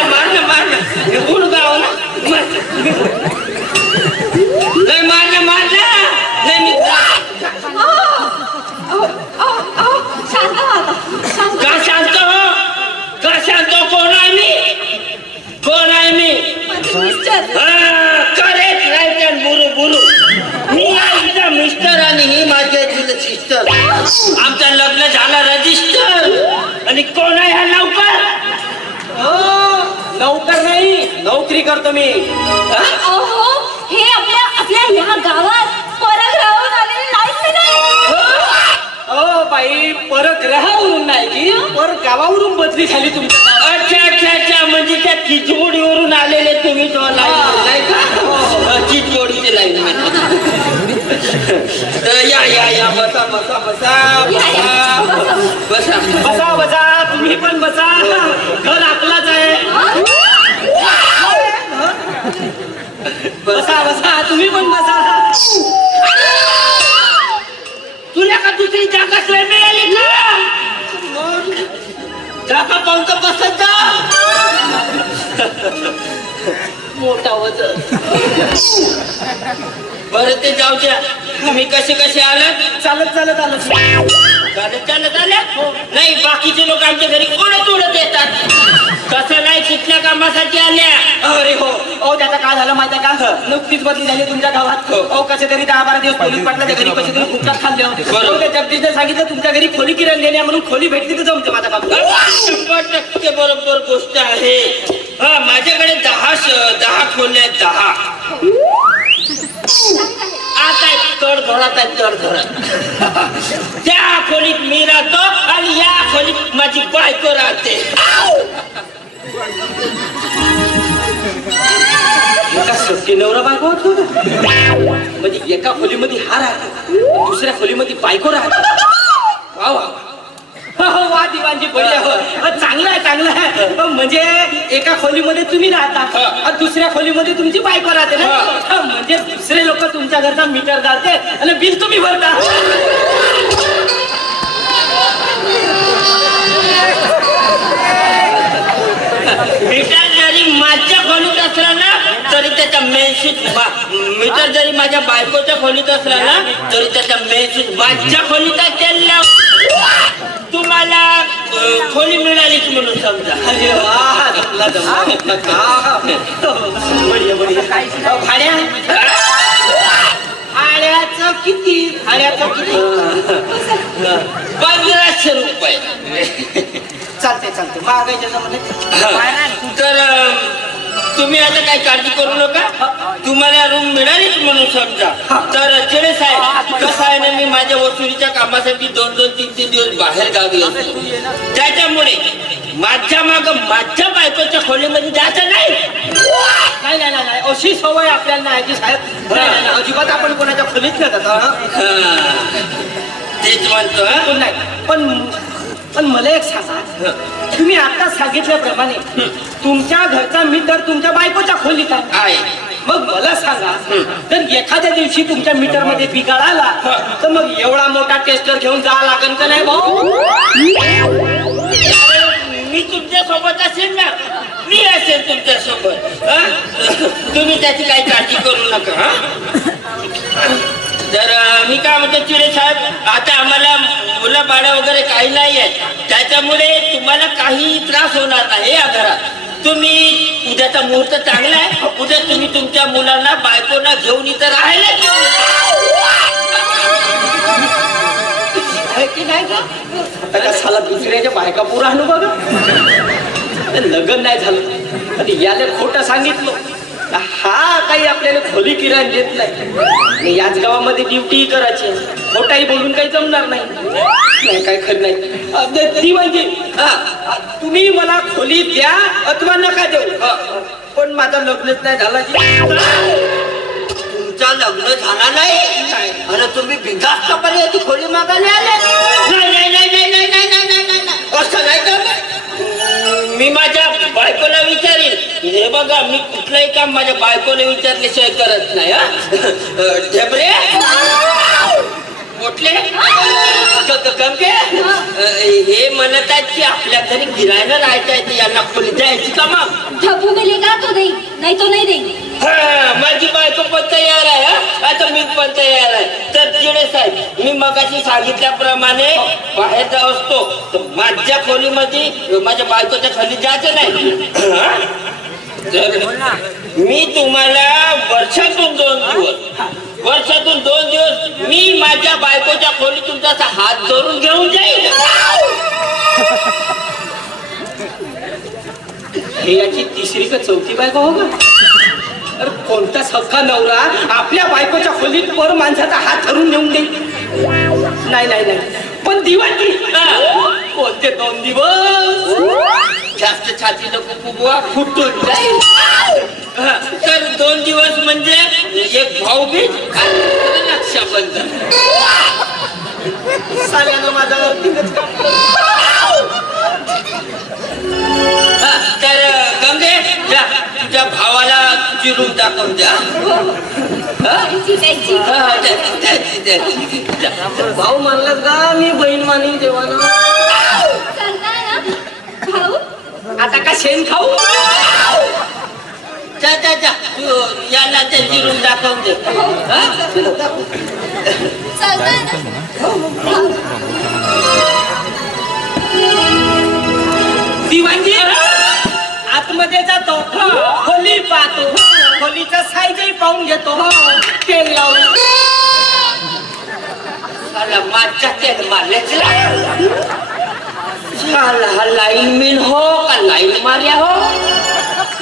मारलं मारलं गुड गाव ना नाही मारलं मारलं नाही मी का शांत हो का शांत कोण आहे मी कोण आहे मी करेक्ट राईट अँड बुरू बुरू मी आईचा मिस्टर आणि ही माझ्या सिस्टर आमचं लग्न झालं रजिस्टर आणि कोण आहे हा नौकर नौकर नाही नोकरी करतो मी हे आपल्या आपल्या ह्या गावात परग्रहावरून आलेले ओ बाई परग्रहावरून नाही की पर गावावरून बदली झाली तुमची अच्छा अच्छा अच्छा म्हणजे त्या चिचवडीवरून आलेले तुम्ही तो नाही का चिचवडीचे लाईन या या या बसा बसा बसा बसा बसा बसा तुम्ही पण बसा घर आपलाच आहे बसा बसा तुम्ही पण बसा तुला का दुसरी जागा सोय मिळाली का जागा पाहून बसत जा मोठा वजन बरं ते जाऊ द्या तुम्ही कसे कसे आलात चालत चालत आलो चालत चालत आल्या नाही बाकीचे लोक आमच्या घरी ओढत ओढत येतात कसं नाही कुठल्या कामासाठी आल्या अरे हो ओ त्याचा काय झालं माहिती का नुकतीच बदली झाली तुमच्या गावात हो कसे तरी 10-12 दिवस पोलीस पाटलाच्या घरी कसे तरी फुटकात खाल्ले होते त्या जगदीशने सांगितलं तुमच्या घरी खोली किरण देण्या म्हणून खोली भेटली तर जमते माझा काम 100% बरोबर गोष्ट आहे हा माझ्याकडे 10 खोल्या आहेत 10 आता तड धरत आहे तड धरत त्या खोलीत मी राहतो आणि या खोलीत माझी बायको राहते एका सत्य नवरा बायको होतो म्हणजे एका खोलीमध्ये हा राहतो दुसऱ्या खोलीमध्ये बायको राहतो वा वा वा दिवाणजी बढिया हो चांगलं आहे चांगलं आहे म्हणजे एका खोलीमध्ये तुम्ही राहता दुसऱ्या खोलीमध्ये तुमची बायको राहते ना म्हणजे दुसरे लोक तुमच्या घरचा मीटर घालते आणि बिल तुम्ही भरता मीटर जरी माझ्या खोलीत असला ना तरी त्याचा मेन स्विच मीटर जरी माझ्या बायकोच्या खोलीत असला ना तरी त्याचा मेन स्विच माझ्या खोलीत असेल ना तुम्हाला खोली मिळालीच म्हणून समजा अरे भाड्या भाड्याचं किती भाड्याचं किती 1500 रुपये चालते चालते महागाईच्या जमान्यात तर तुम्ही आता काही काळजी करू नका तुम्हाला रूम मिळालीच म्हणून समजा तर चिडे साहेब कसं आहे ना मी माझ्या वसुलीच्या कामासाठी 2-3 दिवस बाहेर गावी असतो त्याच्यामुळे माझ्या माग माझ्या बायकोच्या खोलीमध्ये जायचं नाही नाही नाही अशी सवय आपल्याला नाही साहेब अजिबात आपण कोणाच्या खोलीत नाही जात तेच म्हणतो नाही पण मला एक सांगा तुम्ही आता सांगितल्याप्रमाणे तुमच्या घरचा मीटर तुमच्या बायकोच्या खोलीत आहे मग मला सांगा जर एखाद्या दिवशी तुमच्या मीटर मध्ये बिघाड आला तर मग एवढा मोठा टेस्टर घेऊन जावं लागेल का नाही भाऊ मी तुमच्या सोबत असेल ना मी असेल तुमच्या सोबत तुम्ही त्याची काही काळजी करू नका तर मी काय म्हणतो चिडे साहेब आता आम्हाला मुलं बाळा वगैरे काही नाही आहे त्याच्यामुळे तुम्हाला काही त्रास होणार नाही या घरात तुम्ही उद्याचा मुहूर्त चांगला आहे उद्या तुम्ही तुमच्या मुलांना बायकोला घेऊन इथं राहायला की नाही का आता का साला दुसऱ्याच्या बायका पुरा आणू बघा लग्न नाही झालं आणि याला खोटं सांगितलं, हा काही आपल्याला खोली किराण देत नाही आणि याच गावामध्ये ड्युटी करायची, खोटाही बोलून काही जमणार नाही, काय खरं नाही. ती म्हणजे तुम्ही मला खोली द्या अथवा नका देऊ, पण माझं लग्नच नाही झालं. तुमचं लग्न झाला नाही? अरे तुम्ही बिनधास्तपणे ती खोली मागायला आले? असं नाही का? मी माझ्या बायकोला विचारीन. हे बघा, मी कुठलंही काम माझ्या बायकोला विचारल्याशिवाय करत नाही. ढेबरे कुठले हे म्हणत आहेत की आपल्या घरी गिरायला राहायचं आहे, यांना खोली द्यायची का? मग ठपू गेले का? तो देई नाही, तो नाही देई. माझी बायको पण तयार आहे, आता मी पण तयार आहे. तर चिडे साहेब, मी मगाशी सांगितल्याप्रमाणे बाहेर जाऊ असतो, तर माझ्या खोलीमध्ये माझ्या बायकोच्या खोलीत जायचं नाही. मी तुम्हाला वर्षातून 2 दिवस मी माझ्या बायकोच्या खोलीत तुमचा हात धरून घेऊन जाईल. हे याची तिसरी का चौथी बायको हो का? अरे कोणता सख्खा नवरा आपल्या बायकोच्या खोलीत पर माणसाचा हात धरून नेऊन देईल? नाही नाही नाही. पण दिवाळी कोणते 2 दिवस? जास्त छाती नको फुगवा, फुटून जाईल. तर 2 दिवस म्हणजे एक भाऊबीज आणि रक्षाबंधन. साल्यानं माझा अर्थिकच तर गंगे, तुझ्या भावाला तुझी रूम दाखवून द्या. भाऊ म्हणलं का? मी बहीण मानी देवाना. आता का शेण खाऊ? जा तू याला त्यांची रूम दाखवून दे. दिवाणजी आतमध्ये जातो, खोली पाहतो, खोलीचा साईजही पाहून घेतो, तेल लावून. माझ्या तेल मारल्याच हा लाईन मिल हो का लाईन मार्या हो?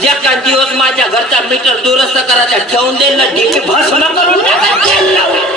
एका दिवस माझ्या घरचा मीटर दुरुस्त करायचा ठेवून देईल ना, डीपी भस्म करून टाकायचं.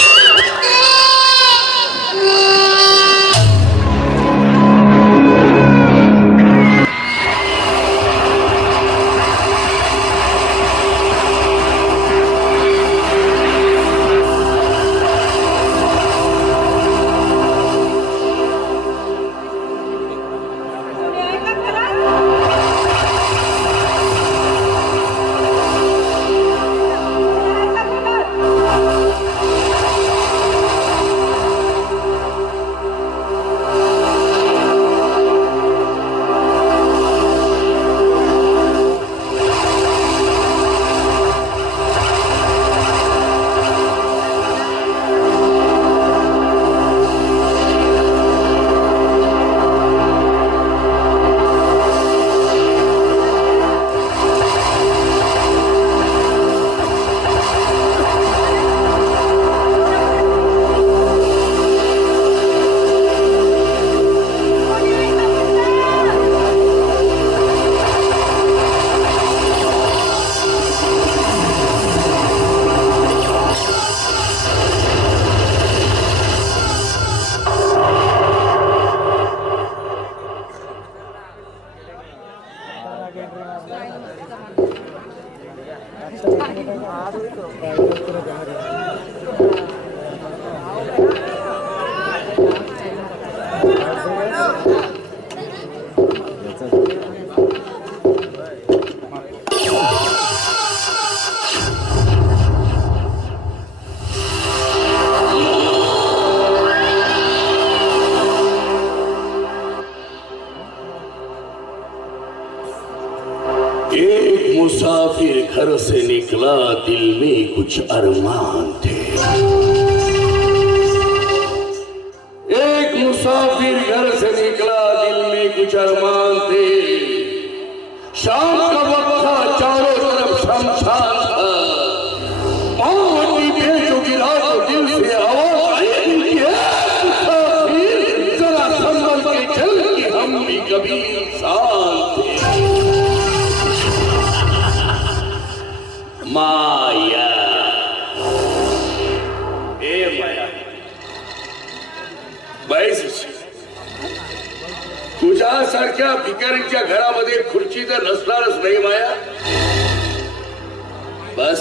मुसाफिर घर से निकला, दिल में कुछ अरमान थे. एक मुसाफिर घर से निकला, दिल में कुछ अरमान थे. शाम का वक्त था, चारों तरफ शमशान था. पानी पे जो गिरा तो दिल से आवाज आई, मुसाफिर जरा संभल के चल कि हम भी कभी इंसान थे. माया. ए माया, बैस. तुझ्यासारख्या भिकारीच्या घरामध्ये खुर्ची तर नसणारच नाही माया. बस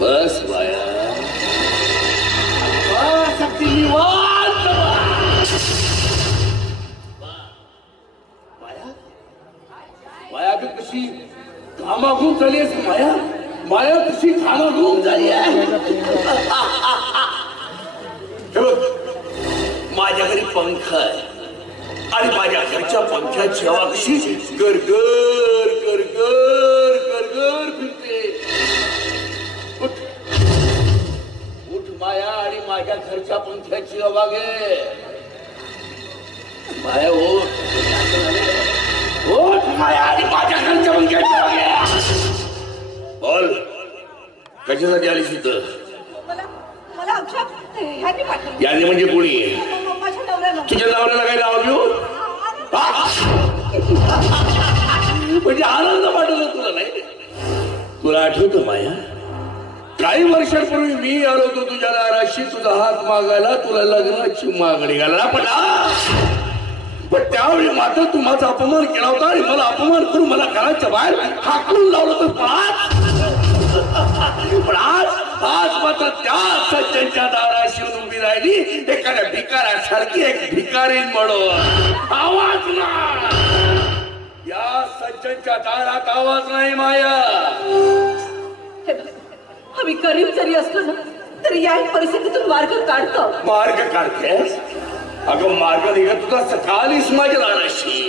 बस माया. माया भी कशी घामाघूम झाली आहे माया. माया कशी घामाघूम झाली आहे. माझ्या घरी पंख आहे आणि माझ्या घरच्या पंख्याची हवा कशी गरगर गरगर गरगर फिरते. उठ उठ माया आणि माझ्या घरच्या पंख्याची हवा घे. माया उठ उठ माया आणि माझ्या घरच्या पंख्याची हवा घे. बोल, कशासाठी आलीस इथं? याने म्हणजे कोणी? तुझ्या नवऱ्याला काय नाव घेऊ? म्हणजे आनंद वाटत तुला नाही? तुला आठवतं माया, काही वर्षांपूर्वी मी आलो होतो तुझ्या दाराशी तुझा हात मागायला, तुला लग्नाची मागणी घालायला. पण त्यावेळी मात्र तू माझा अपमान केला होता आणि मला अपमान करून मला घराच्या बाहेर हाकलून लावलं होतं. पण आज मात्र त्या सज्जनच्या दाराशी उभी राहिली एखाद्या भिकाऱ्यासारखी, एक भिकारी म्हणून. आवाज ना, या सज्जनच्या दारात आवाज नाही माया. आम्ही गरीब जरी असलो ना तरी या परिस्थितीतून मार्ग काढतो. मार्ग काढतेस? अगं मार्ग निघत होता सकाळीच माझ्या दाराशी.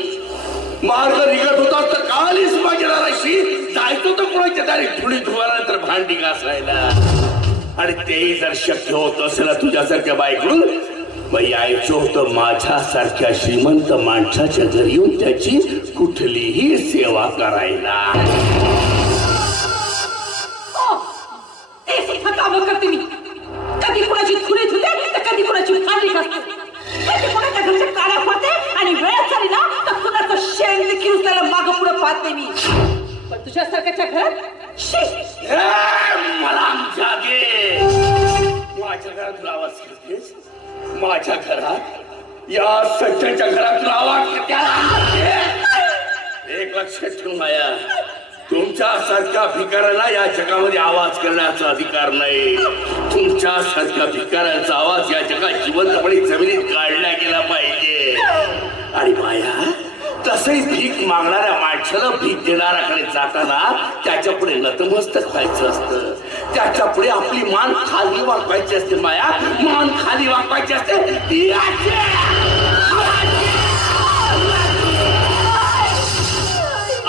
मार्ग निघत होता सकाळीच माझ्या दाराशी. जायचं तर कोणाच्या दारी थोडी धुवाल्यानंतर भांडी घासायला. आणि तेही जर शक्य होत असेल ना तुझ्यासारख्या बाईकडून, मग यायचं होतं माझ्यासारख्या श्रीमंत माणसाच्या घरी येऊन त्याची कुठलीही सेवा करायला. काम करते मी. कधी कुणाची धुणे धुते तर कधी कुणाची भांडी घासते. कधी कुणाच्या घरच्या काड्या पडते आणि वेळ झाली ना तर कुणाचं शेण देखील त्याला मागं पुढे पाहते मी. पण तुझ्यासारख्याच्या घरात मला जागे. माझ्या घरात तुला आवाज करतेस? माझ्या घरात, या सज्जनच्या घरात तुला आवाज करते? एक लक्षात ठेव माया, तुमच्यासारख्या भिकाऱ्याला या जगामध्ये आवाज करण्याचा अधिकार नाही. तुमच्यासारख्या भिकाऱ्यांचा आवाज या जगात जिवंतपणे जमिनीत काढला गेला पाहिजे. आणि माया, तसंही भीक मागणाऱ्या माणसाला भीक देणाऱ्याकडे जाताना त्याच्या पुढे नतमस्तक व्हायचं असतं. त्याच्या पुढे आपली मान खाली वाकवायची असते माया. मान खाली वाकवायची असते.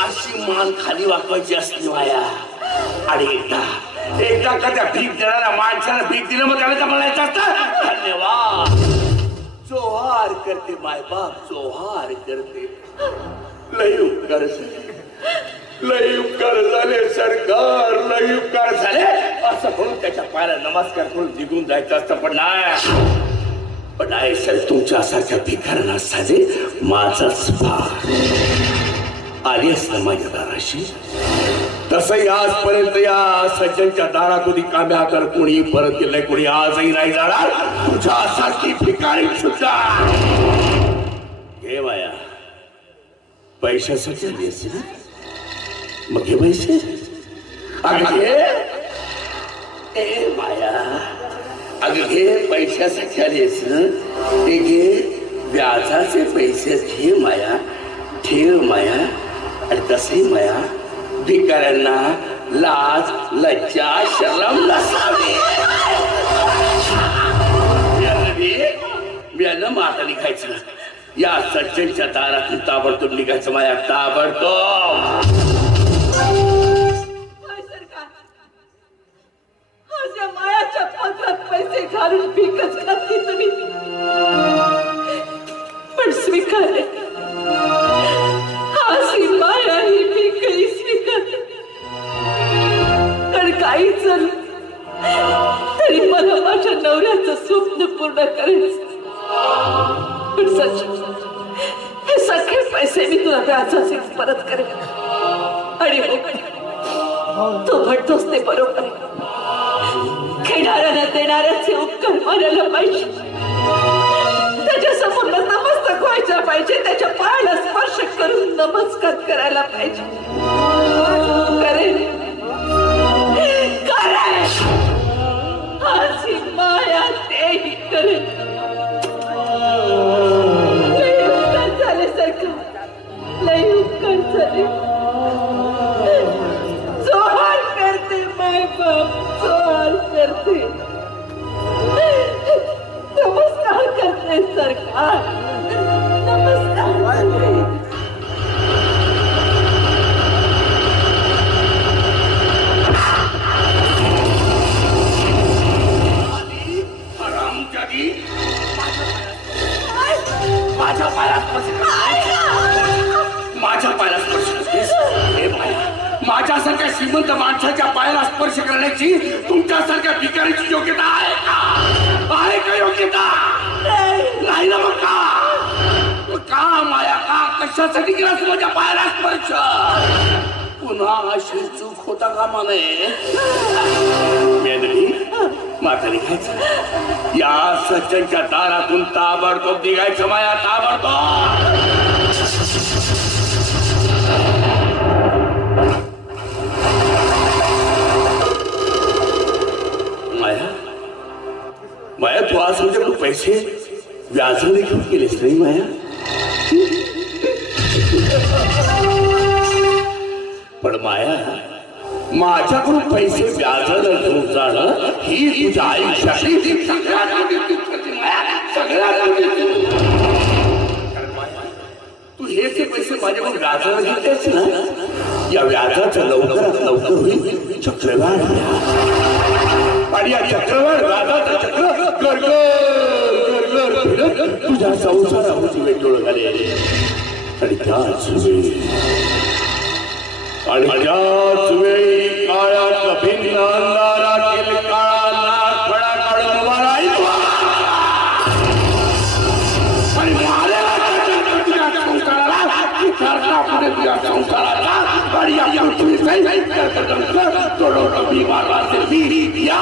अशी मान खाली वाकवायची असते माया. आणि एकदा का त्या भीक देणाऱ्या माणसाला भीक दिलं मग त्याला म्हणायचं असतं धन्यवाद, जोहार करते मायबाप, जोहार करते. लय उपकार झाले, लय उपकार झाले सरकार, लय उपकार झाले असं म्हणून त्याच्या पायाला नमस्कार करून निघून जायचं असतं. पण नाही सर, तुमच्यासारख्या भिकाऱ्यांना साधे माझाच भार. आली असता माझ्या दाराशी, तसंही आजपर्यंत या सज्जनच्या दारात होती काम्या कर कोणी परत गेलंय, कोणी आजही नाही जाणार. तुझ्यासारखी भिकारी सुद्धा. घे माया, पैशासाठी आली असते ना, मग घे पैसे. अगं घे, ए माया, अगं घे, पैशासाठी आली असते ना, ते घे. व्याजाचे पैसे घे माया, ठेव माया. आणि तसंही माया, भिकाऱ्यांना लाज लज्जा शरम नसावी. मी माता निघायचं, या सज्जनच्या दारातून ताबडतोब निघायचं माया, ताबडतोब. मायाच्या पत्रात पैसे घालून भीकच खाते तुम्ही, पण स्वीकारे ही माया, ही भीकही स्वीकारते. कारण काही झालं तरी मला माझ्या नवऱ्याचं स्वप्न पूर्ण करायचं. पण सच, हे सगळे पैसे मी तुला व्याजाचे परत करेन. आणि तो म्हणतोस ते बरोबर आहे. घेणाऱ्याला देणाऱ्याचे उपकार मानायला पाहिजे. त्याच्या समोर नतमस्तक व्हायला पाहिजे. त्याच्या पायाला स्पर्श करून नमस्कार करायला पाहिजे. करेल आज ही माया तेही करेल. लई उपकार झाले सरकार, लई उपकार झाले. जोहार करते माय बाप, जोहार करते. नमस्कार करते सरकार, नमस्कार करते. माझ्या पायाला स्पर्श करतेस? हे माया, माझ्यासारख्या श्रीमंत माणसाच्या पायाला स्पर्श करण्याची तुमच्यासारख्या भिकारीची योग्यता आहे का? आहे का योग्यता? नाही ना. मग का माया, का कशासाठी केला माझ्या पायाला स्पर्श? पुन्हा अशी चूक होता कामा नये. माझा निघायचं, या सज्जनच्या दारातून ताबडतोब निघायचं माया, ताबडतोब. माया, माया तू आज तुझ्याकडून पैसे व्याजाने घेऊन गेलेस नाही माया? पण माया, माझ्याकडून पैसे व्याजाने घेऊन जाणं ही तुझ्या आयुष्यातली सगळ्यात मोठी चूक होती माया, सगळ्यात मोठी चूक. तू हे जे पैसे माझ्याकडून व्याजाने घेतेस ना, या व्याजाचं लवकरात लवकर होईल चक्रवाढ. आणि या चक्रवाढ व्याजाचं चक्र तुझ्या संसारावरची वेगळं झाले. आणि त्याच वेळी काळ्या भिन्न अंधारातील काळा नाग फळा काढून उभा राहिला. आणि तुझ्या संसाराला आणि या पृथ्वी मारला असेल मी या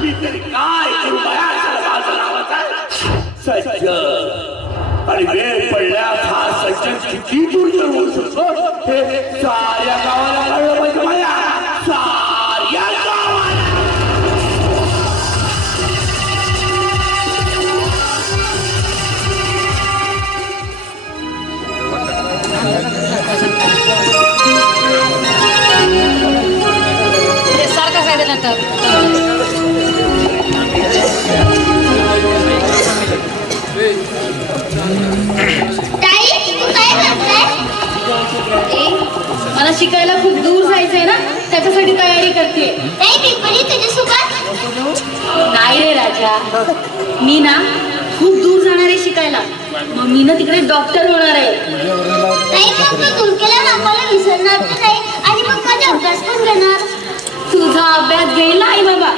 मी तरी काय करू माझं नावाचा सज्जन. आणि वेळ पडल्यास हा सज्जन किती दूर होऊ शकतो हे साऱ्या गावाला कळलं पाहिजे माया, साऱ्या गावाला. सारखा सायदा नंतर मला शिकायला खूप दूर जायचंय ना, त्याच्यासाठी तयारी करते. नाही रे राजा, मी ना खूप दूर जाणार आहे शिकायला. मग मी ना तिकडे डॉक्टर होणार आहे. तुझा अभ्यास घेईल आई बाबा,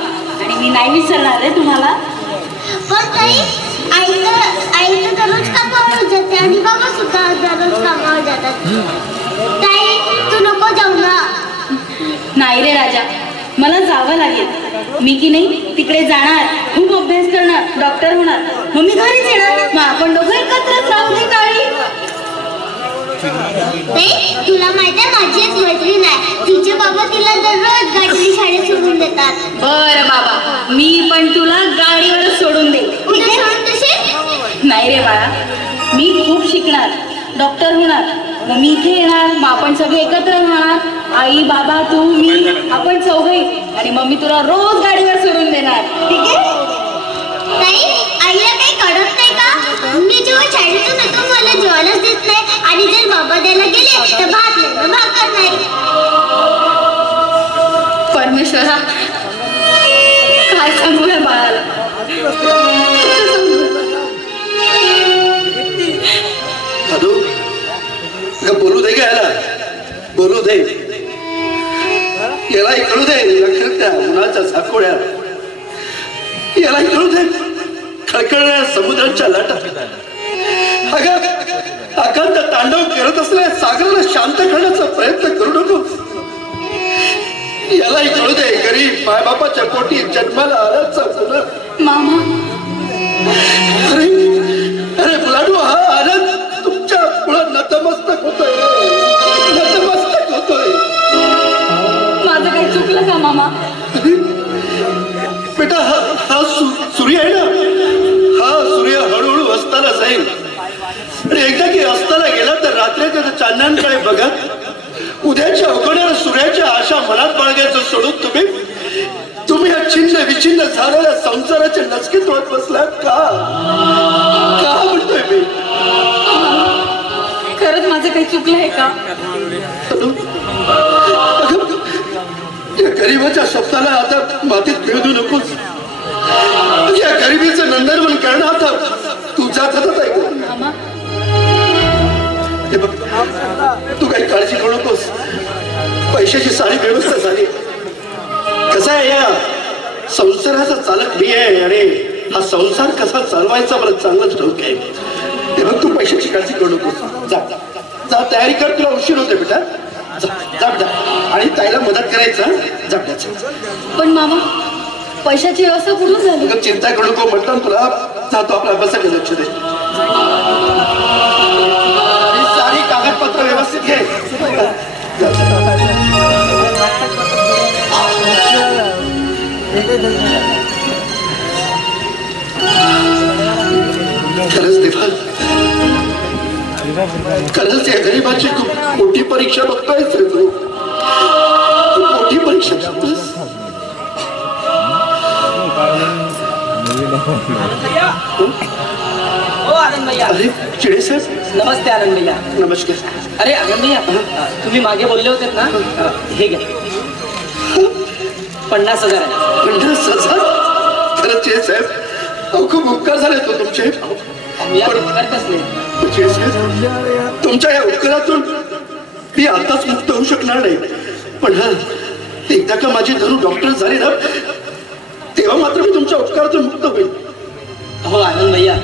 आणि मी नाही विसरणार रे तुम्हाला. पण ताई, आई तर दररोज कामावर जाते आणि बाबा सुद्धा दररोज कामावर जातात. ताई तू नको जाऊ ना. नाही रे राजा, मला जावं लागेल. मी की नाही तिकडे जाणार, खूप अभ्यास करणार, डॉक्टर होणार. मग मी घरीच येणार. मग आपण दोघं एकत्रच राहू दे काळी. तुला माहितीये माझी एक मैत्रीण आहे, तिचे बाबा तिला दररोज गाडीने शाळेत सोडून देतात. बरं बाबा, मी पण तुला गाडीवरच सोडून दे. उद्या सोडून तसे नाही रे बाळा, मी खूप शिकणार, डॉक्टर होणार. मग मी इथे येणार, मग आपण सगळे एकत्र राहणार. आई बाबा तू मी आपण चौघही. आणि मग मी तुला रोज गाडीवर सोडून देणार. ठीक आहे ताई? आईला काही कळत नाही का? मी जेव्हा शाळेतून येतो मला जेवायलाच देत नाही, आणि जर बाबा द्यायला गेले तर भात नाही, भाकर नाही. परमेश्वरा, काय सांगू या बाळाला? बोलू दे घ्यायला, बोलू दे, याला इकडू दे. लक्षात उन्हाच्या साकोळ्यात याला इकडू दे. खळखळणाऱ्या समुद्राच्या लाटा. अगं अखंड तांडव करत असलेल्या सागराला शांत करण्याचा प्रयत्न करू नको. यालाही कळू दे, गरीब मायबापाच्या पोटी जन्माला आनंद. मामा अरे अरे मुलांनो, हा आनंद तुमच्या पुढं नतमस्तक होतोय, नतमस्तक होतोय. माझं काही चुकलं का मामा? बेटा, हा सूर्य आहे ना, हा सूर्य हळूहळू असताना जाईल. आणि एकदा की असताना गेला तर रात्रीच्या चांदण्याकडे बघत उद्याच्या उगवणाऱ्या सूर्याच्या आशा मनात बाळगायचं सोडून तुम्ही या छिन्न विछिन्न झालेल्या संसाराचे नचके तोडत बसलात का? का म्हणतोय मी? खरंच माझं काही चुकलं आहे का? या गरीबाच्या स्वप्नाला आता मातीत मिळवू नकोस. या गरिबीचं नंदनवन करणं आता तुझ्याच हातात आहे. मामा हे बघ, तू काही काळजी करू नकोस. पैशाची सारी व्यवस्था झाली. कसा आहे, या संसाराचा चालक मी आहे आणि हा संसार कसा चालवायचा मला चांगलंच ठाऊक आहे. हे बघ, तू पैशाची काळजी करू नकोस. जा जा, तयारी कर, तुला उशीर होते बेटा. जा जा, आणि ताईला मदत करायचं. जा. पण मामा, पैशाची व्यवस्था कुठून झाली? चिंता करू नको म्हटलं तुला. जातो आपल्या अभ्यासाकडे लक्ष दे. सारी कागदपत्र व्यवस्थित घे. खरंच देवा, खरंच या गरीबाची खूप मोठी परीक्षा बघतोयस रे तू. मोठी परीक्षा बघतोयस. आनंद भैया. अरे चिडे साहेब, नमस्ते आनंद भैया. नमस्कार. अरे आनंद भैया, तुम्ही मागे बोलले होते ना, हे घ्या 50,000 आहे. 50,000? खरंच चिडे साहेब, अहो खूप उपकार झाले तो तुमचे. तुमच्या या उपकारातून मी आताच मुक्त होऊ शकणार नाही. पण हा, एकदा का माझी धनु डॉक्टर झाली ना, तेव्हा मात्र मी तुमच्या उपकारातून मुक्त होईल. हो आनंद भैया,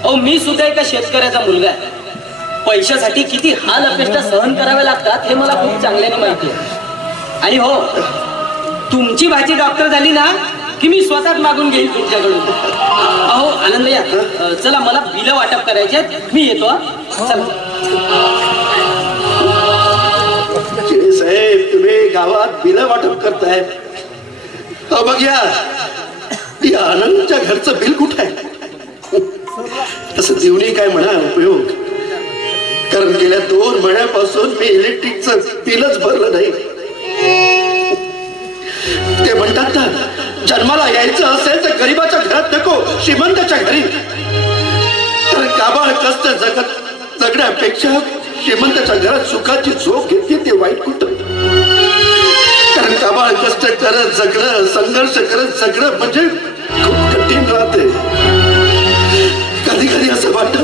अहो मी सुद्धा एका शेतकऱ्याचा मुलगा आहे. पैशासाठी किती हाल अपेष्टा सहन कराव्या लागतात हे मला खूप चांगल्याने माहिती आहे. आणि हो, तुमची भाची डॉक्टर झाली ना की मी स्वतःच मागून घेईल तुमच्याकडून. अहो आनंद भैया, चला मला बिलं वाटप करायचे, मी येतो. चला. साहेब, तुम्ही गावात बिलं वाटप करताय. बघ या आनंदच्या घरचं बिल कुठं आहे? तसं देऊनही काय म्हणा उपयोग, कारण गेल्या 2 महिन्यापासून मी इलेक्ट्रिकचं बिलच भरलं नाही. ते म्हणतात ना, जन्माला यायचं असेल तर गरीबाच्या घरात नको, श्रीमंताच्या घरी. तर काबाळ कष्ट जगण्यापेक्षा श्रीमंताच्या घरात सुखाची झोप घेतली ते वाईट कुठं? कारण काबाळ कष्ट करत जगणं, संघर्ष करत जगणं म्हणजे खूप कठीण राहते. कधी कधी असं वाटतं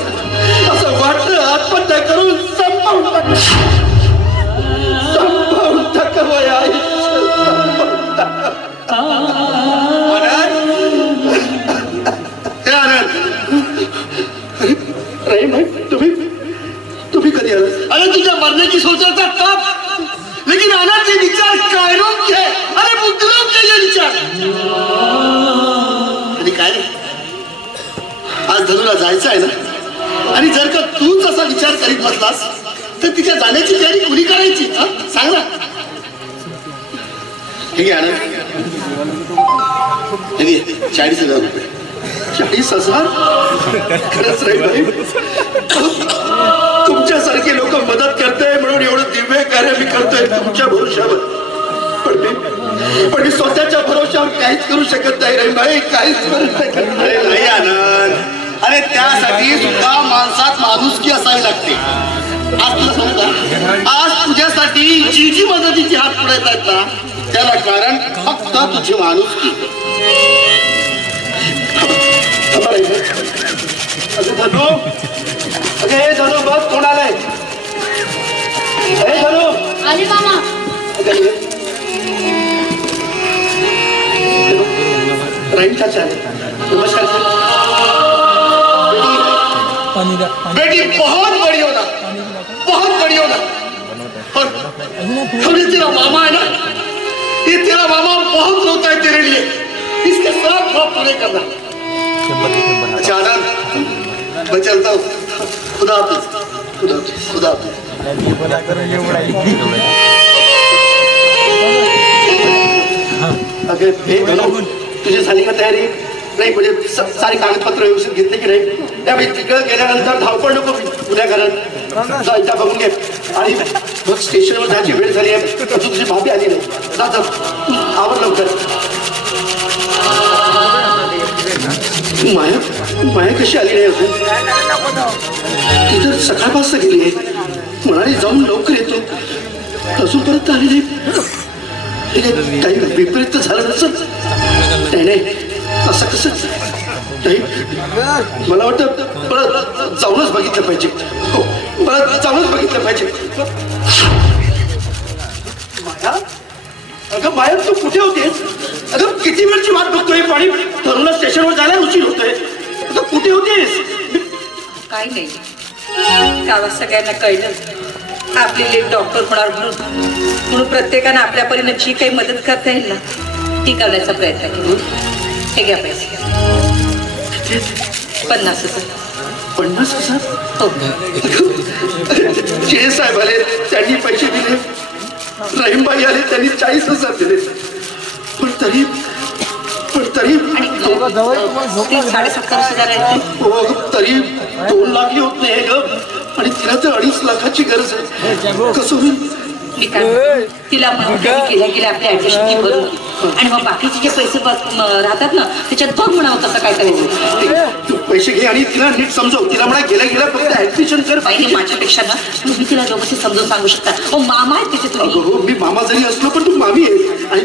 आत्महत्या करून संपवून टाकावं या तुम्ही कधी आला? अरे तुझ्या मरण्याची सोचायचा ताप, लेकिन अनाथ के विचार कायरों के, अरे बुद्धिलों के ये विचार. आणि काय आज धनुला जायचं आहे ना, आणि जर का तूच असा विचार करीत बसलास तर तिच्या जाण्याची तयारी कुणी करायची? सांग ना. हे घे आनंद, हे घे 40,000 रुपये. 40,000? खरंच रे भाई, तुमच्यासारखे लोक मदत करते म्हणून एवढं दिव्य कार्य मी करतोय तुमच्या भरोशावर. पण मी स्वतःच्या भरोशावर काहीच करू शकत नाही रे भाई, काहीच करू शकत नाही. नाही आनंद, अरे त्यासाठी सुद्धा माणसात माणुसकी असावी लागते. आज तुला सांगता, आज तुझ्यासाठी जी जी मदतीची हात पुढे येत आहेत ना, त्याला कारण फक्त तुझी माणुसकी. धनु, अगे हे धनु बघ कोण आलंय. हे धनु, आले मामा. राईन चाचा, नमस्कार. बेटी बहुत बड़ी होना, बहुत बड़ी होना। और ये तेरा मामा है ना, ये तेरा मामा बहुत रोता है तेरे लिए, इसके सब ख्वाब पूरे करना। अच्छा आनंद, मैं चलता हूँ। खुदा हाफिज, खुदा हाफिज, खुदा हाफिज। अगर तुझी झाली का तयारी? नाही म्हणजे सारी कागदपत्र व्यवस्थित घेतले की नाही? त्यामुळे तिकडे गेल्यानंतर धावपळ नको उद्या घरात एकदा बघून घे. आणि मग स्टेशनवर जायची वेळ झाली आहे, अजून तुझी भाभी आली नाही. जा जा, आवर लवकर. माया माया कशी आली नाही अजून? ती तर सकाळपासून गेली आहे, म्हणाली जाऊन लवकर येतो, अजून परत आली नाही. काही विपरीत तर झालं नसत. नाही नाही, असं कसं नाही, मला वाटतं परत जाऊनच बघितलं पाहिजे. हो, परत जाऊनच बघितलं पाहिजे. माया, अगं माया तू कुठे होतेस? अगं किती वेळची वाट बघतोय, पाणी ठरवलं स्टेशनवर जायला उशीर होतोय. अगं कुठे होतेस? काही नाही, गावात सगळ्यांना कळलं आपली लेट डॉक्टर होणार म्हणून प्रत्येकानं आपल्या परीने जी काही मदत करता येईल ना ती करण्याचा प्रयत्न केला. हे घ्या पैसे. 50,000. 50,000? हो. जे साहेब आले त्यांनी पैसे दिले, रहीमबाई आले त्यांनी 40,000 दिले. पण तरी आणि 7,500 आहेत. हो, तरी 2 लाख होत नाही ग. आणि तिला तर 2.5 लाखाची गरज आहे. कसं होईल? तिला केल्या गेल्या आपल्या ऍडमिशनची भरून आणि मग बाकीचे जे पैसे राहतात ना त्याच्यात बघ म्हणावं कसं काय करायचं. तू पैसे घे आणि तिला नीट समजव. तिला म्हणा गेल्या गेल्या फक्त ऍडमिशन कर. पाहिजे माझ्यापेक्षा ना तुम्ही तिला व्यवस्थित समजून सांगू शकता. हो मामा आहे तिचे तुम्ही. हो, मी मामा जरी असलो पण तू मामी आहे. आणि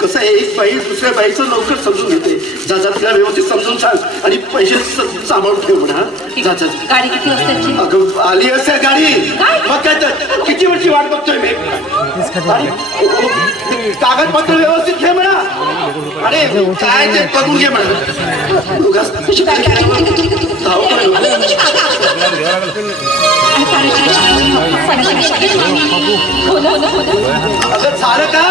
कसं आहे, एक बाई दुसऱ्या बाईचं लवकर समजून घेते. जा जा, तिला व्यवस्थित समजून सांग आणि पैसे सांभाळून ठेव म्हणा. जा जा. गाडी किती वाजताची? अगं आली असेल गाडी. मग काय तर किती वेळची वाट बघतोय मी. कागदपत्र व्यवस्थित घे म्हणा. अरे काय ते बघून घे म्हणा. झालं का?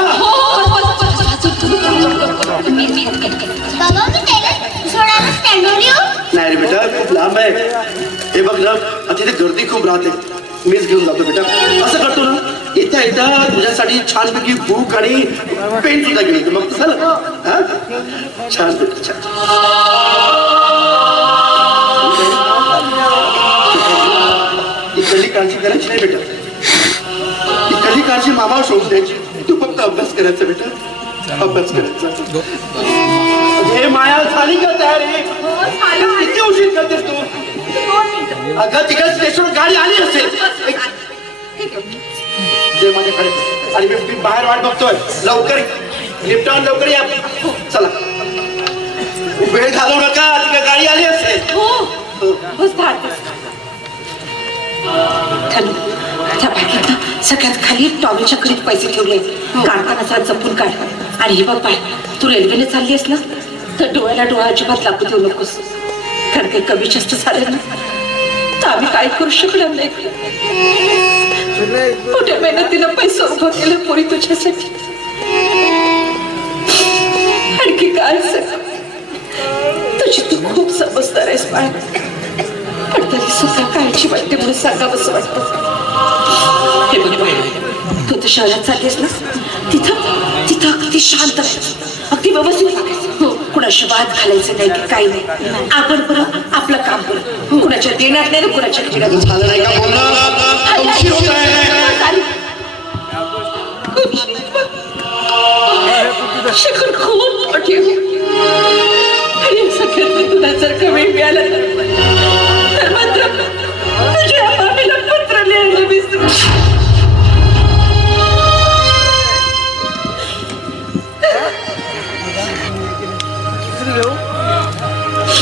नाही रे बेटा, खूप लांब आहे. हे बघ ना, तिथे गर्दी खूप राहते. मीच घेऊन जातो बेटा. असं करतो ना, येता येता तुझ्यासाठी छानपैकी बुक आणि पेन सुद्धा घेऊन येतो. मग झालं. हा छान बेटा, छान. इकडली काळजी करायची नाही बेटा, इकडली काळजी मामावर सोडून द्यायची. तू फक्त अभ्यास करायचा बेटा, अभ्यास करायचा. हे माया, झाली का तयारी? किती उशीर करतेस तू? अगं तिकडे स्टेशनवर गाडी आली असेल. माझ्याकडे आणि मी बाहेर वाट बघतोय. लवकर लिफ्ट ऑन, लवकर या. चला, वेळ घालवू नका, तिकडे गाडी आली असेल. त्या बॅगेत ना सगळ्यात खाली टॉवेलच्या कडीत पैसे ठेवले. काढताना जरा जपून काढ. आणि हे बघ बाय, तू रेल्वेने चालली आहेस ना तर डोळ्याला डोळा अजिबात लागू देऊ नकोस. कारण काही कमी जास्त झाले ना तर आम्ही काय करू शकणार नाही. मोठ्या मेहनतीनं पैसे उभं केलं पोरी तुझ्यासाठी. आणखी काय तुझी तू खूप समजदार आहेस बाळ. पण तरी सुद्धा काळजी वाटते म्हणून सांगावंसं वाटतं. हे बघ तू तर शहरात चाललीस ना, तिथं अगदी शांत राहायचं, अगदी व्यवस्थित वागायचं. कुणाशी वाद घालायचं नाही की काही नाही. आपण बरं आपलं काम करू, कुणाच्या देण्यात नाही ना कुणाच्या घेण्यात. झालं नाही का बोलणं? उशीर होत आहे. शिकून खूप मोठी आणि सगळ्यात तुला जर का वेळ मिळाला तर मात्र तुझ्या मामीला पत्र लिहायला विसरू.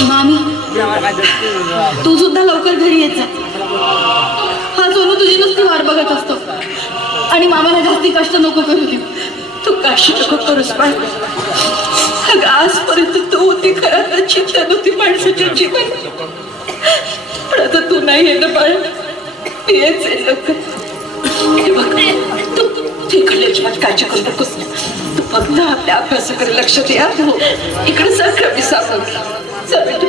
मामी, तू सुद्धा लवकर घरी येत जा. हा सोनू तुझी नुसती वाट बघत असतो आणि मामाला जास्ती कष्ट नको करू दे. तू काशी नको करूस बाय. आजपर्यंत तू होती खरं तर चिंता नव्हती माणसाच्या जीवन. पण आता तू नाही आहे ना बाळा, येच आहे लवकर. हे बघ, तू इकडे अजिबात काळजी करू नकोस. तू फक्त आपल्या अभ्यासाकडे लक्ष द्या. इकडे सगळं मी सांगून चल बेटा.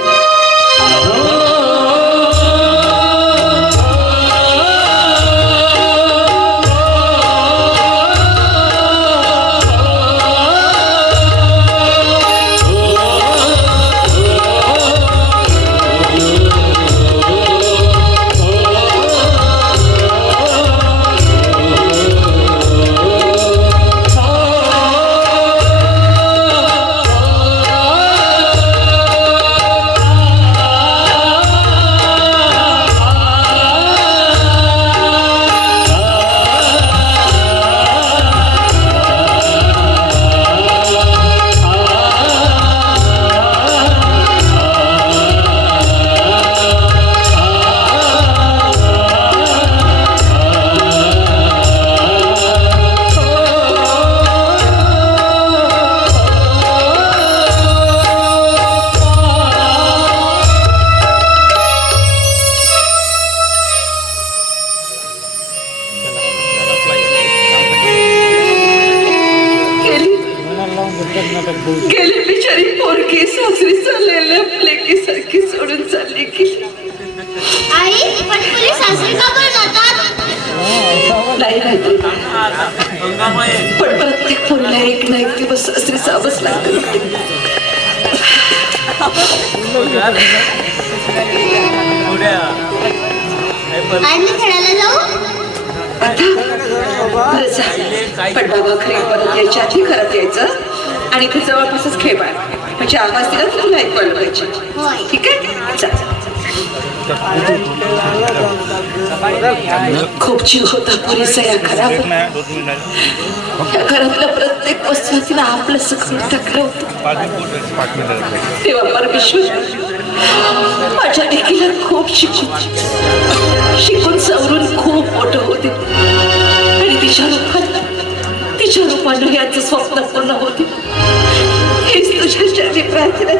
गेली बिचारी पोरगी सासरी चाललेल्या लेकीसारखी सोडून चालली की. आई पण पोलीस सासरी का बरं जातात? नाही माहिती, पण प्रत्येक पोरीला एक ना एक दिवस सासरी जावंच लागतं. आम्ही खेळायला जाऊ. पण बाबा खरे परत यायच्या आधी घरात यायचं आणि ते जवळपासच खेळ बाळ, म्हणजे आवाज दिला तर तुला ऐकवायला पाहिजे. ठीक आहे, चल. खूप जीव होता पुरेसा या घरावर. या घरातल्या प्रत्येक वस्तू तिला आपलं सगळं टाकलं होतं. तेव्हा परमेश्वर माझ्या लेकीला खूप शिकून सवरून खूप मोठं होते आणि तिच्या रूपानं याचं स्वप्न पूर्ण होते. हेच तुझ्या प्रार्थना.